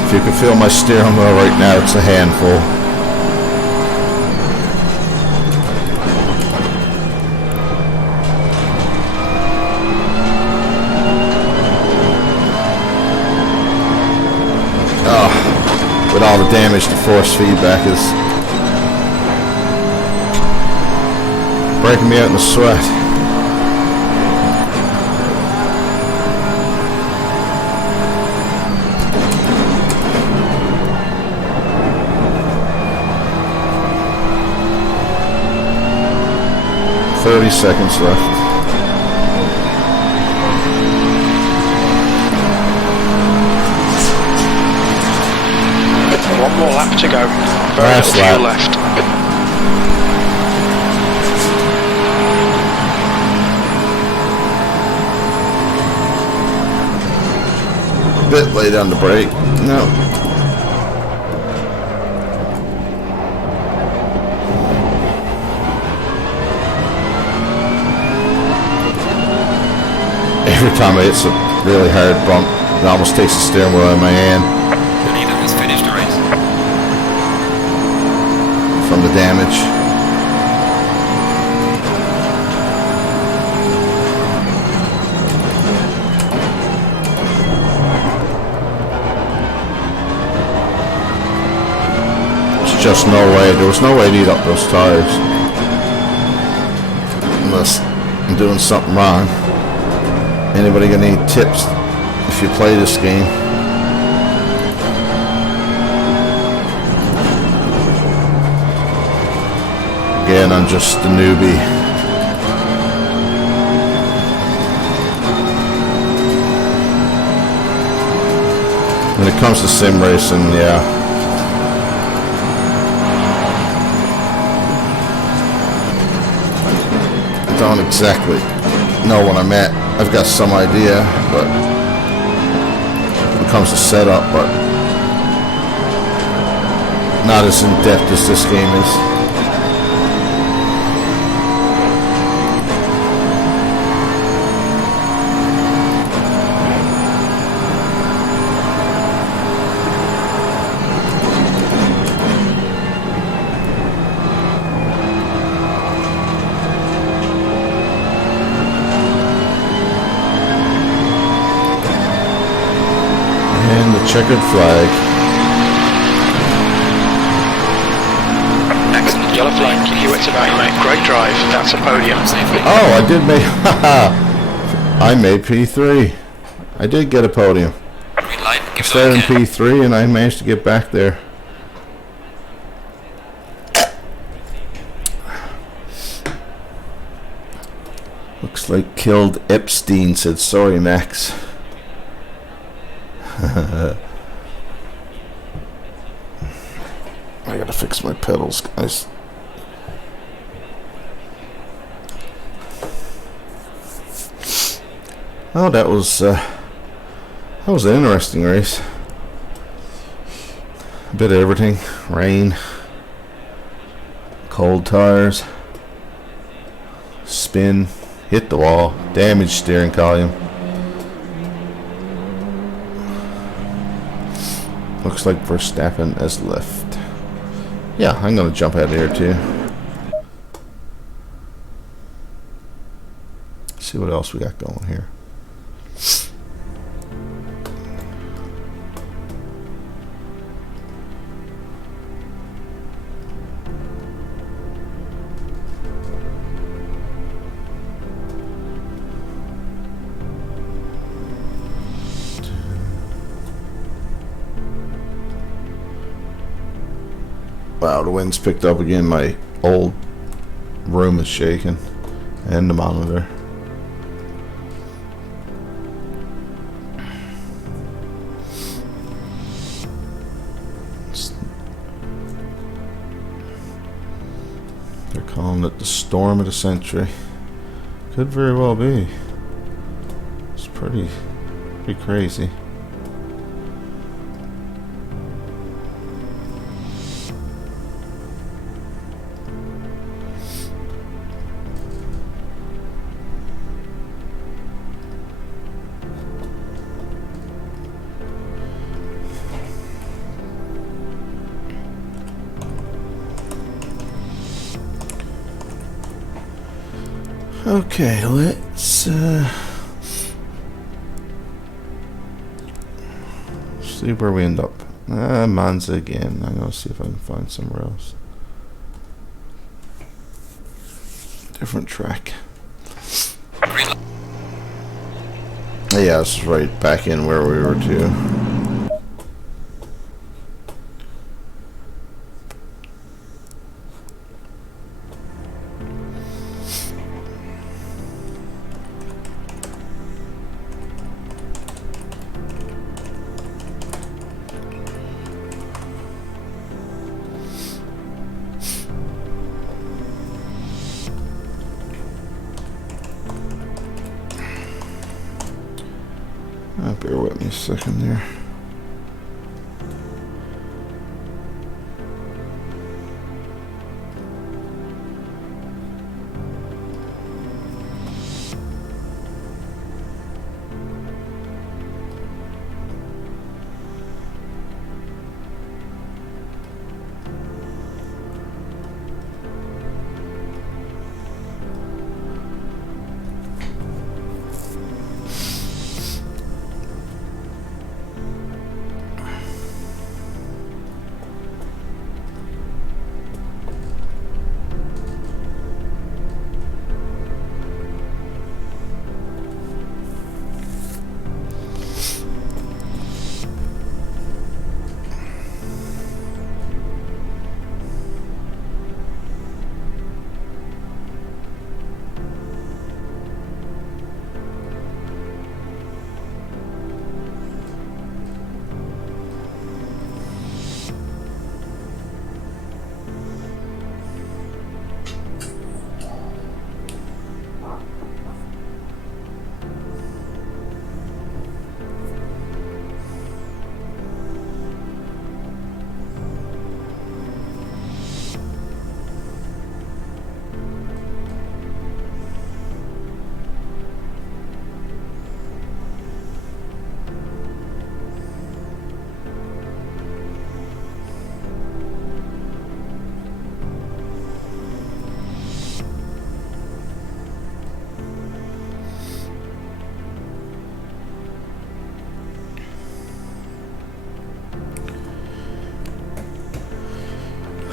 If you can feel my steering wheel right now, it's a handful. With all the damage, the force feedback is breaking me out in the sweat. "30 seconds left." One more lap to go. Very Last little fuel lap. left. A bit late on the brake. No. Every time I hit a really hard bump, it almost takes the steering wheel out of my hand. The leader has finished the race. From the damage. There's just no way. There was no way to eat up those tires. Unless I'm doing something wrong. Anybody got any tips if you play this game? Again, I'm just a newbie. When it comes to sim racing, yeah. I don't exactly know what I'm at. I've got some idea, but when it comes to setup, but not as in depth as this game is. Checkered flag. Excellent. Yellow flag. Hewitt's about you, mate. Great drive. That's a podium. Oh, I did make. I made P3. I did get a podium. Green light. Give it Started in okay. P3, and I managed to get back there. Looks like killed Epstein said sorry, Max. I gotta fix my pedals, guys. Oh, that was an interesting race. A bit of everything. Rain, cold tires, spin, hit the wall, damaged steering column. Looks like Verstappen has left. Yeah, I'm gonna jump out of here too. See what else we got going here. Wow, the wind's picked up again. My old room is shaking. And the monitor. They're calling it the storm of the century. Could very well be. It's pretty crazy. Okay, let's see where we end up. Monza again. I'm gonna see if I can find somewhere else. Different track. Yeah, this is right back in where we were too. Bear with me a second there.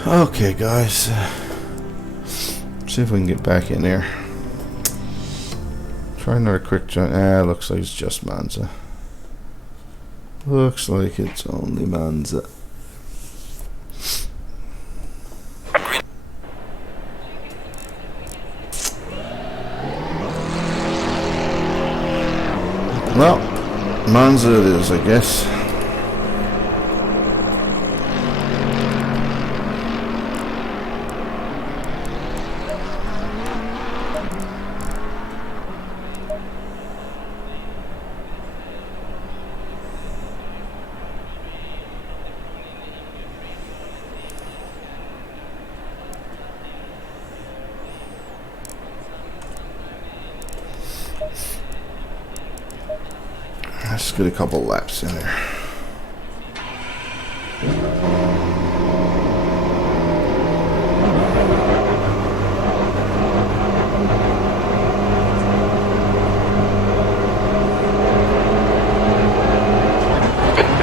Okay, guys. See if we can get back in there. Try another quick jump. Looks like it's just Monza. Looks like it's only Monza. Well, Monza it is, I guess. Let's get a couple laps in there.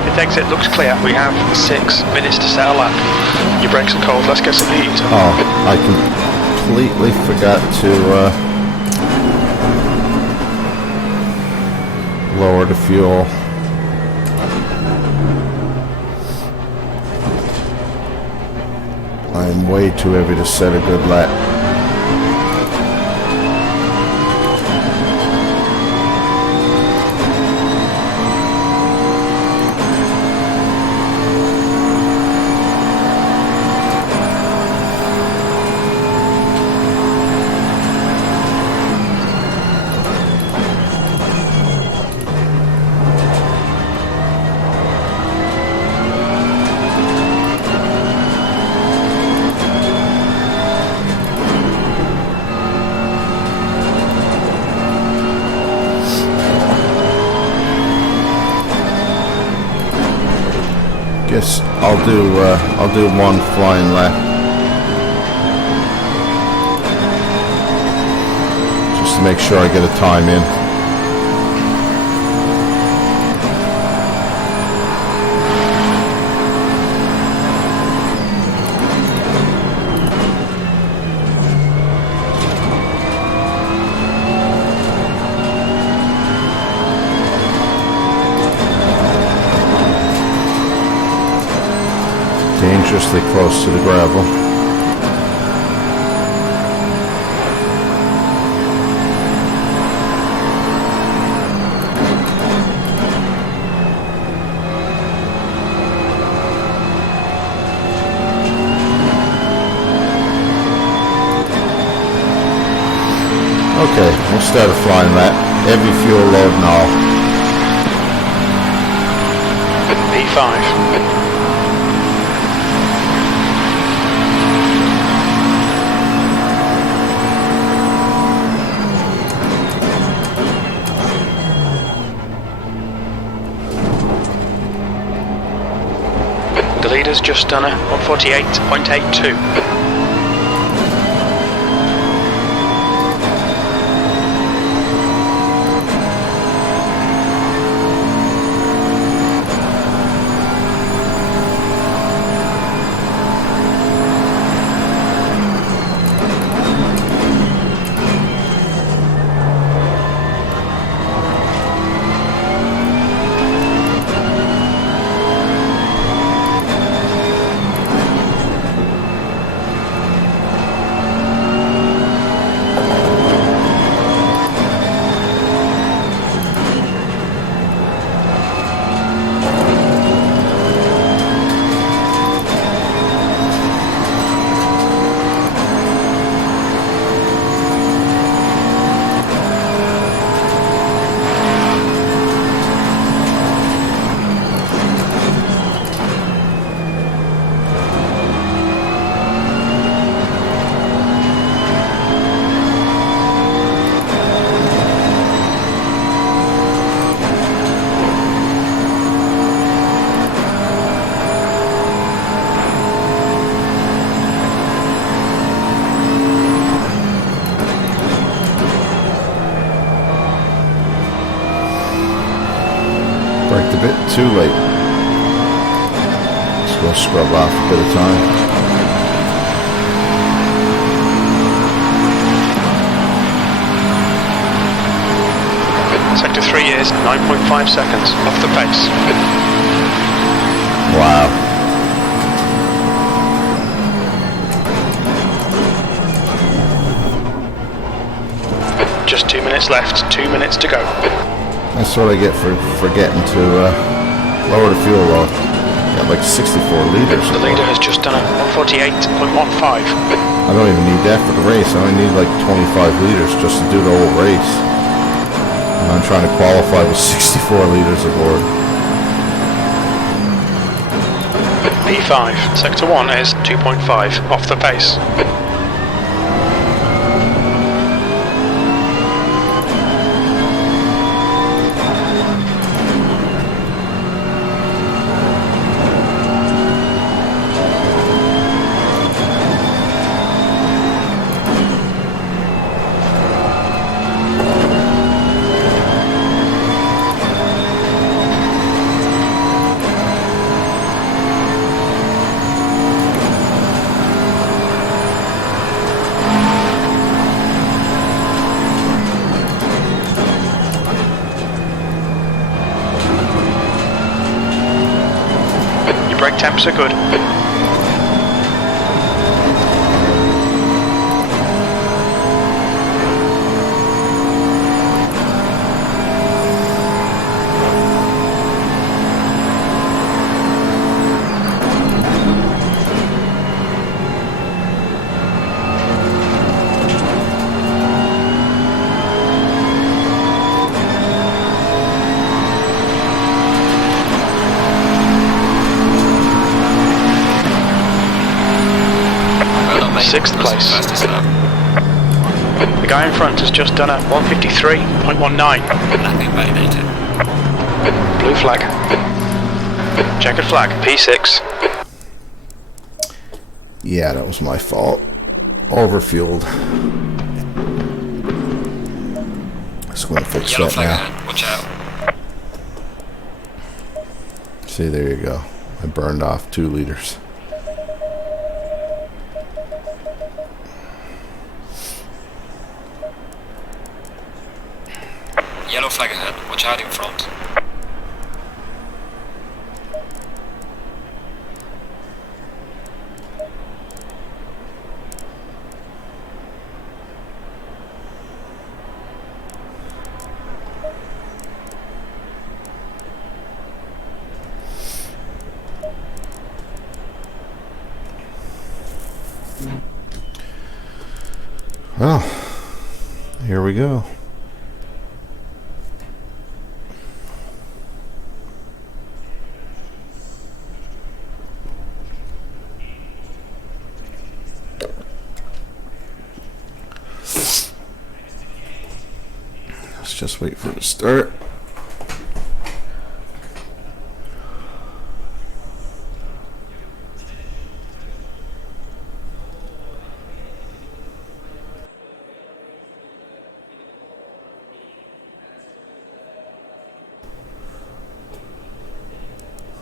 The exit looks clear. We have 6 minutes to set a lap. Your brakes are cold. Let's get some heat. Oh, I completely forgot to lower the fuel. I'm way too heavy to set a good lap. Guess I'll do one flying lap just to make sure I get a time in. Dangerously close to the gravel. Okay, we'll start a flying lap. Heavy fuel load and all. P5. The leader's just done a 148.82. Braked a bit too late. Let's go scrub off a bit of time. Sector 3 is 9.5 seconds off the pace. Wow. Just 2 minutes left, 2 minutes to go. That's what I get for forgetting to lower the fuel load. Got like 64 liters. The leader has just done a 148.15. I don't even need that for the race. I only need like 25 liters just to do the whole race. And I'm trying to qualify with 64 liters aboard. P5, Sector 1 is 2.5 off the pace. Brake temps are good. Sixth place. The guy in front has just done a 153.19. Lapping validated. Blue flag. Checkered flag. P6. Yeah, that was my fault. Overfueled. Just gonna fix Yellow that flag now. ahead. Watch out. See, there you go. I burned off 2 liters. Yellow flag ahead. Watch out in front. Well, here we go. Let's just wait for it to start.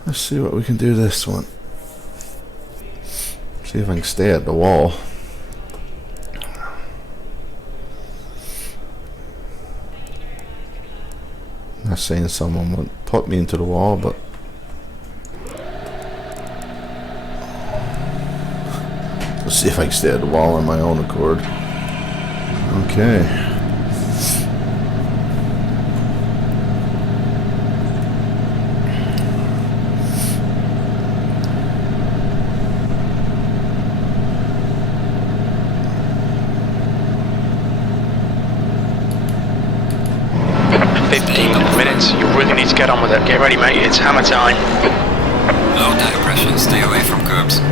Let's see what we can do this one. See if I can stay at the wall. Not saying someone would put me into the wall, but let's see if I can stay at the wall on my own accord. Okay. You really need to get on with it. Get ready, mate. It's hammer time. Low tire pressure. Stay away from curbs.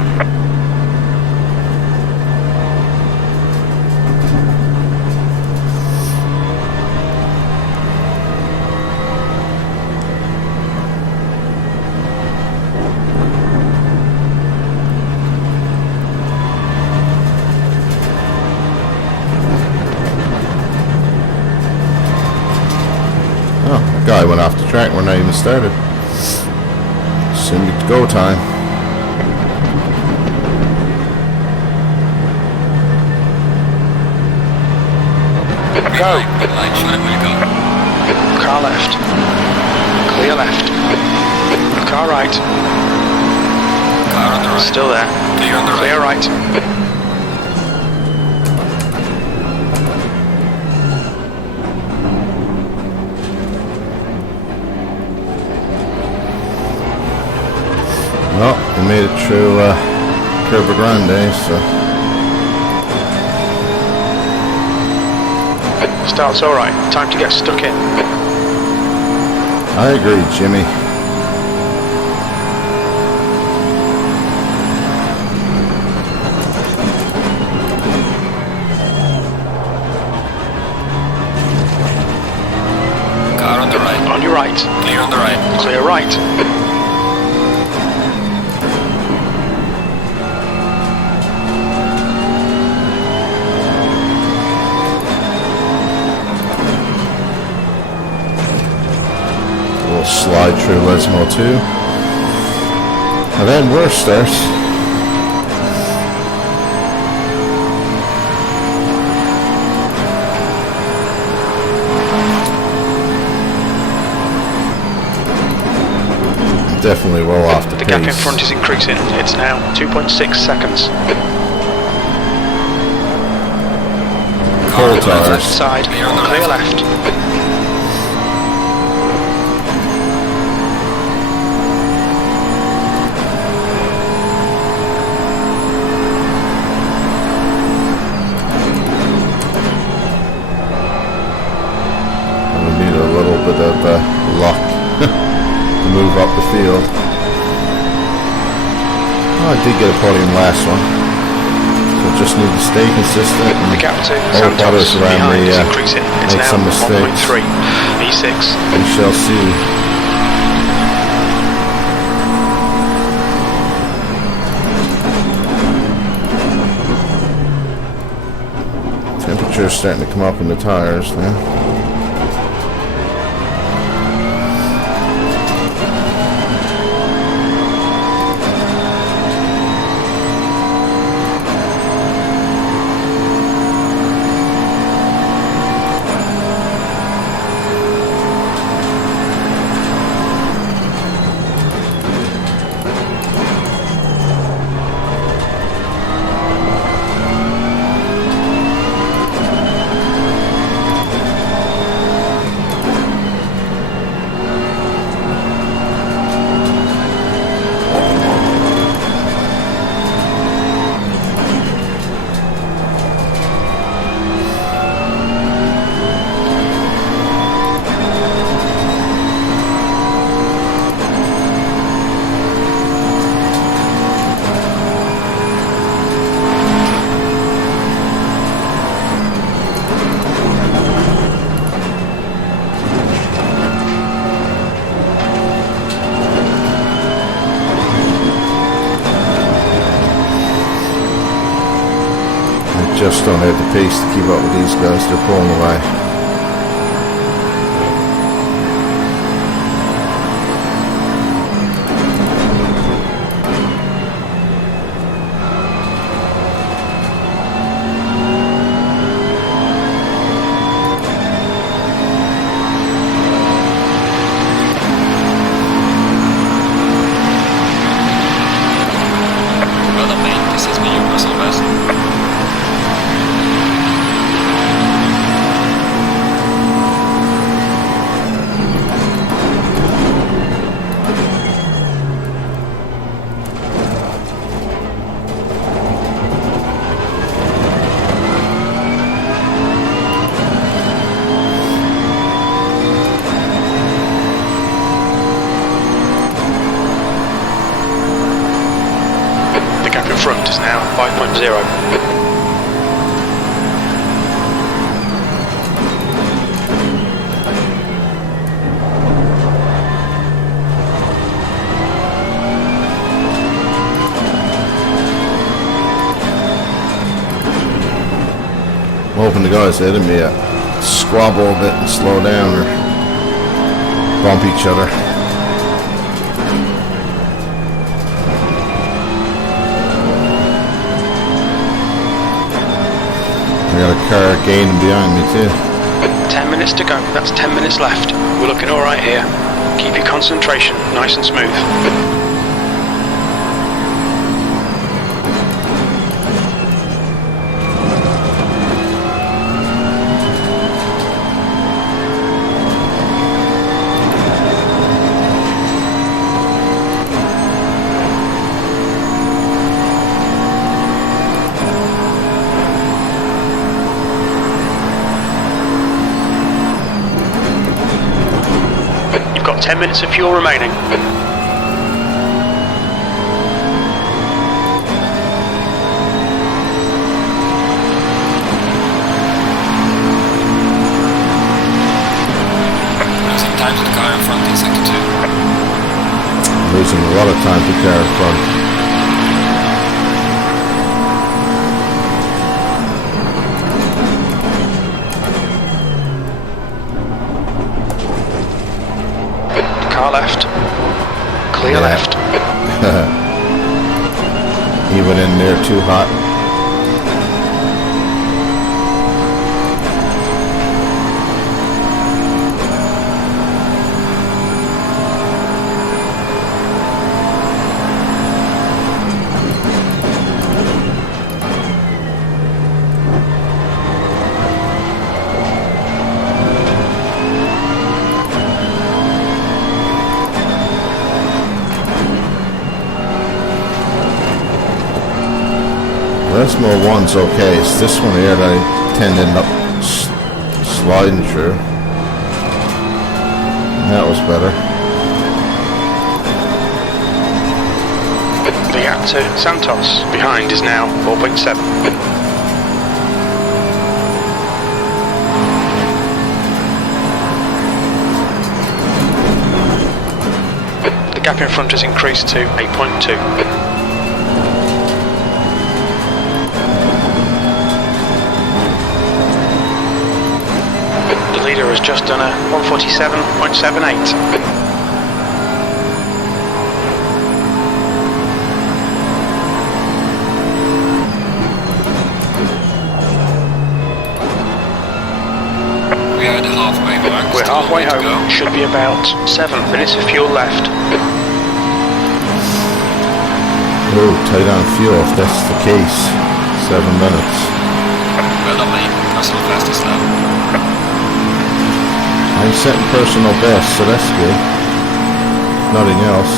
Guy went off the track when I even started. Soon it's go time. Go. Red light, show them where you go. Car left. Clear left. Car right. Car on the right. Still there. Clear on the Clear right. right. Well, we made it through Curva Grande, so Start's alright. Time to get stuck in. I agree, Jimmy. Car on the right. On your right. Clear on the right. Clear right. Slide through Lesmo 2. And then worse starts. Definitely well off the The pace. gap in front is increasing. It's now 2.6 seconds. Car on the tires. Left side. Clear on the Clear left. left. Bit of luck to move up the field. Oh, I did get a podium last one, so just need to stay consistent and The gap to hope others Santos around behind me is increasing. It's make now some mistakes. 1.3. E6. We shall see. Temperature's starting to come up in the tires now. Just don't have the pace to keep up with these guys. They're pulling away. Well done, mate. This has been your personal best. Front is now 5.0. I'm hoping the guys ahead of me squabble a bit and slow down or bump each other. I got a car gaining behind me too. 10 minutes to go. That's 10 minutes left. We're looking alright here. Keep your concentration nice and smooth. You've got 10 minutes of fuel remaining. Losing time to the car in front in sector 2. Losing a lot of time to car in front. Car left. Clear left. He went in there too hot. Decimal 1's okay. It's this one here that I tend to end up sliding through. That was better. The gap to Santos behind is now 4.7. The gap in front has increased to 8.2. The leader has just done a 147.78. We are at the halfway mark. We're Still a halfway way to home. go. Should be about 7 minutes of fuel left. Oh, tight on fuel if that's the case. 7 minutes. Well done, mate. Personal fastest lap. I'm setting personal best, so that's good. Nothing else.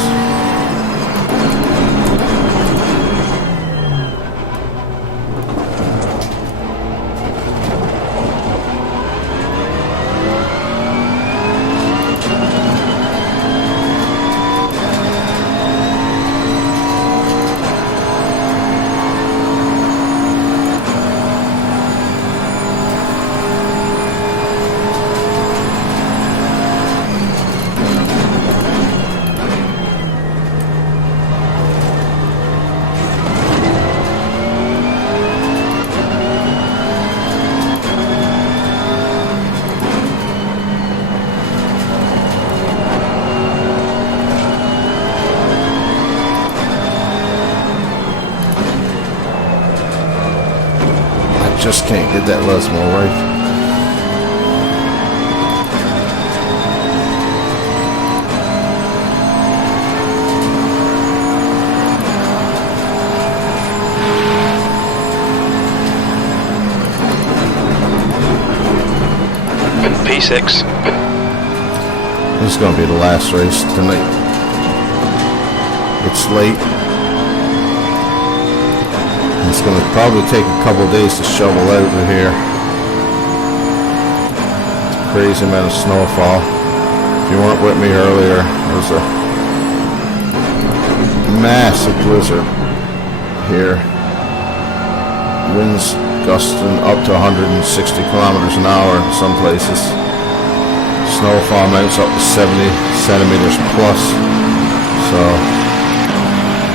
Just can't get that Lesmo right. P6. This is going to be the last race tonight. It's late. It's going to probably take a couple of days to shovel out of here. It's a crazy amount of snowfall. If you weren't with me earlier, there was a massive blizzard here. Winds gusting up to 160 kilometers an hour in some places. Snowfall amounts up to 70 centimeters plus. So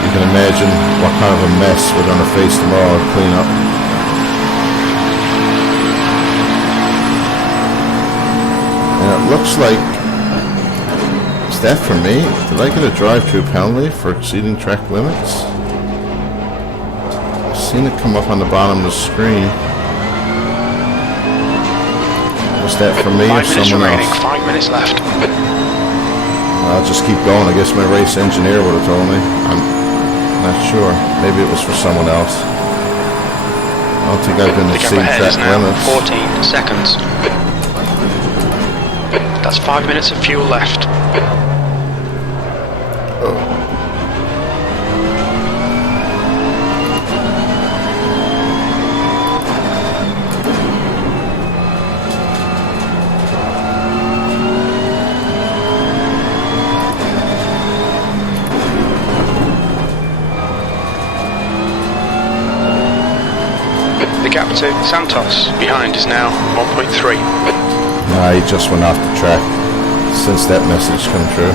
you can imagine what kind of a mess we're going to face tomorrow to clean up. And it looks like, is that for me? Did I get a drive-through penalty for exceeding track limits? I've seen it come up on the bottom of the screen. We'll Was that for me or 5 minutes someone remaining. else? 5 minutes left. I'll just keep going. I guess my race engineer would have told me. I'm not sure. Maybe it was for someone else. I don't think I've been The gap exceeding ahead track is now limits. 14 seconds. That's 5 minutes of fuel left. The gap to Santos behind is now 1.3. Nah, he just went off the track since that message come true.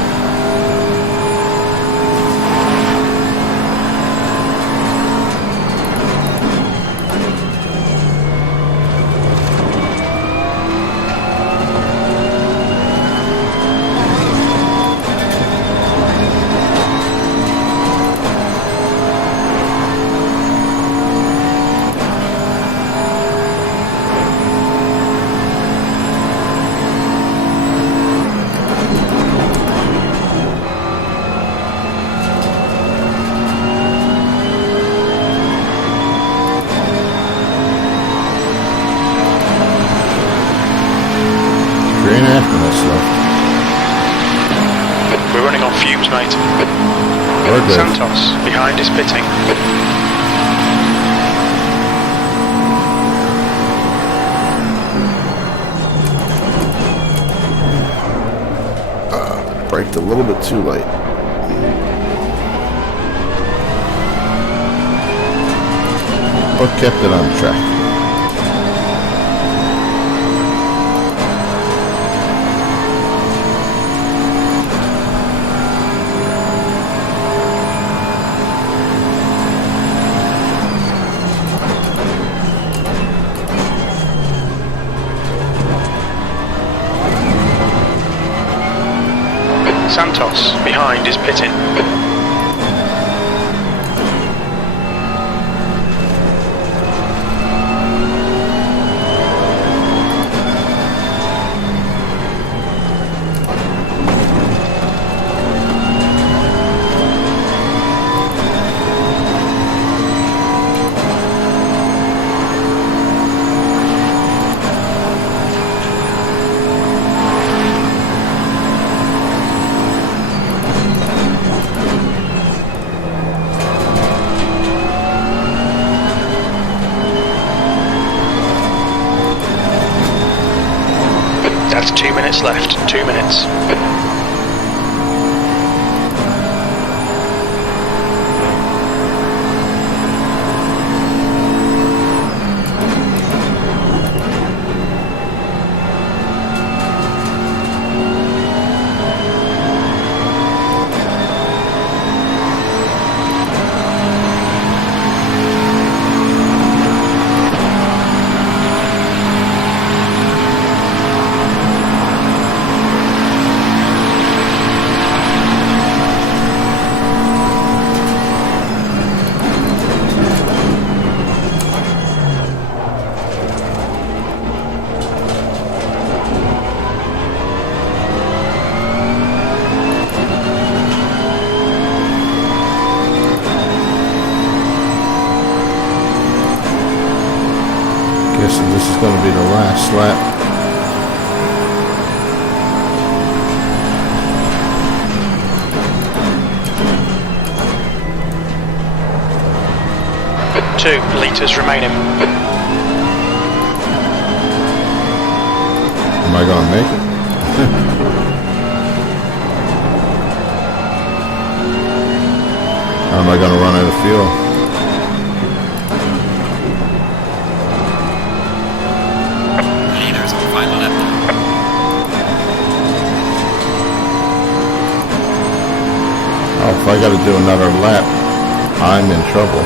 We're running on fumes, mate. We're good. Santos behind is pitting. Braked a little bit too late. But kept it on track. Santos behind is pitting. That's 2 minutes left. 2 minutes. Guessing this is going to be the last lap. Two litres remaining. Am I going to make it? Or am I going to run out of fuel? Leaders on final lap. Oh, if I got to do another lap, I'm in trouble.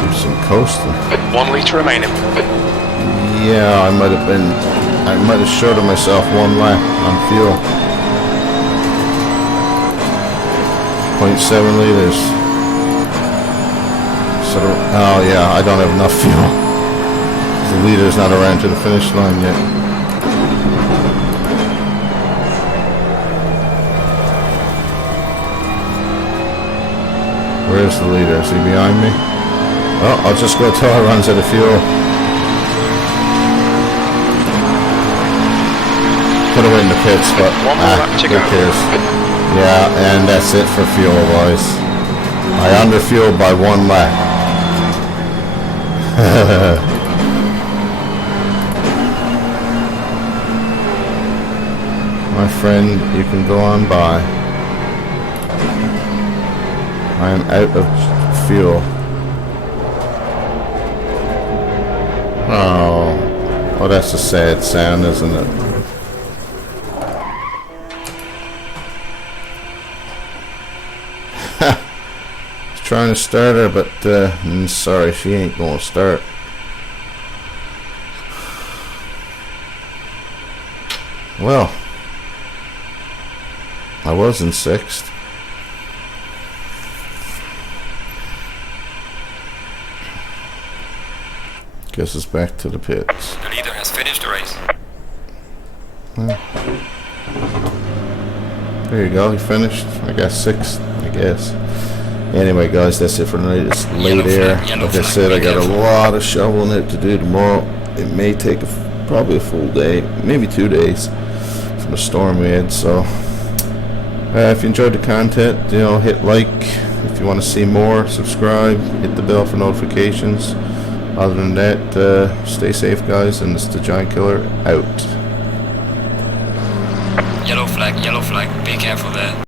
Do some coasting. 1 litre remaining. Yeah, I might have shorted myself one lap on fuel. 0.7 liters. So, oh yeah, I don't have enough fuel. The leader's not around to the finish line yet. Where's the leader? Is he behind me? Oh, I'll just go till he runs out of fuel. Could have went in the pits, but who cares? Yeah, and that's it for fuel, boys. I underfueled by 1 lap. My friend, you can go on by. I am out of fuel. Oh, that's a sad sound, isn't it? Trying to start her, but sorry, she ain't gonna start. Well, I was in 6th. Guess it's back to the pits. The leader has finished the race. There you go, he finished. I got 6th, I guess. Anyway, guys, that's it for tonight. It's late air. Like I said, I got a lot of shoveling out to do tomorrow. It may take probably a full day, maybe 2 days from the storm we had. So, if you enjoyed the content, hit like. If you want to see more, subscribe. Hit the bell for notifications. Other than that, stay safe, guys. And it's the Giant Killer out. Yellow flag, be careful there.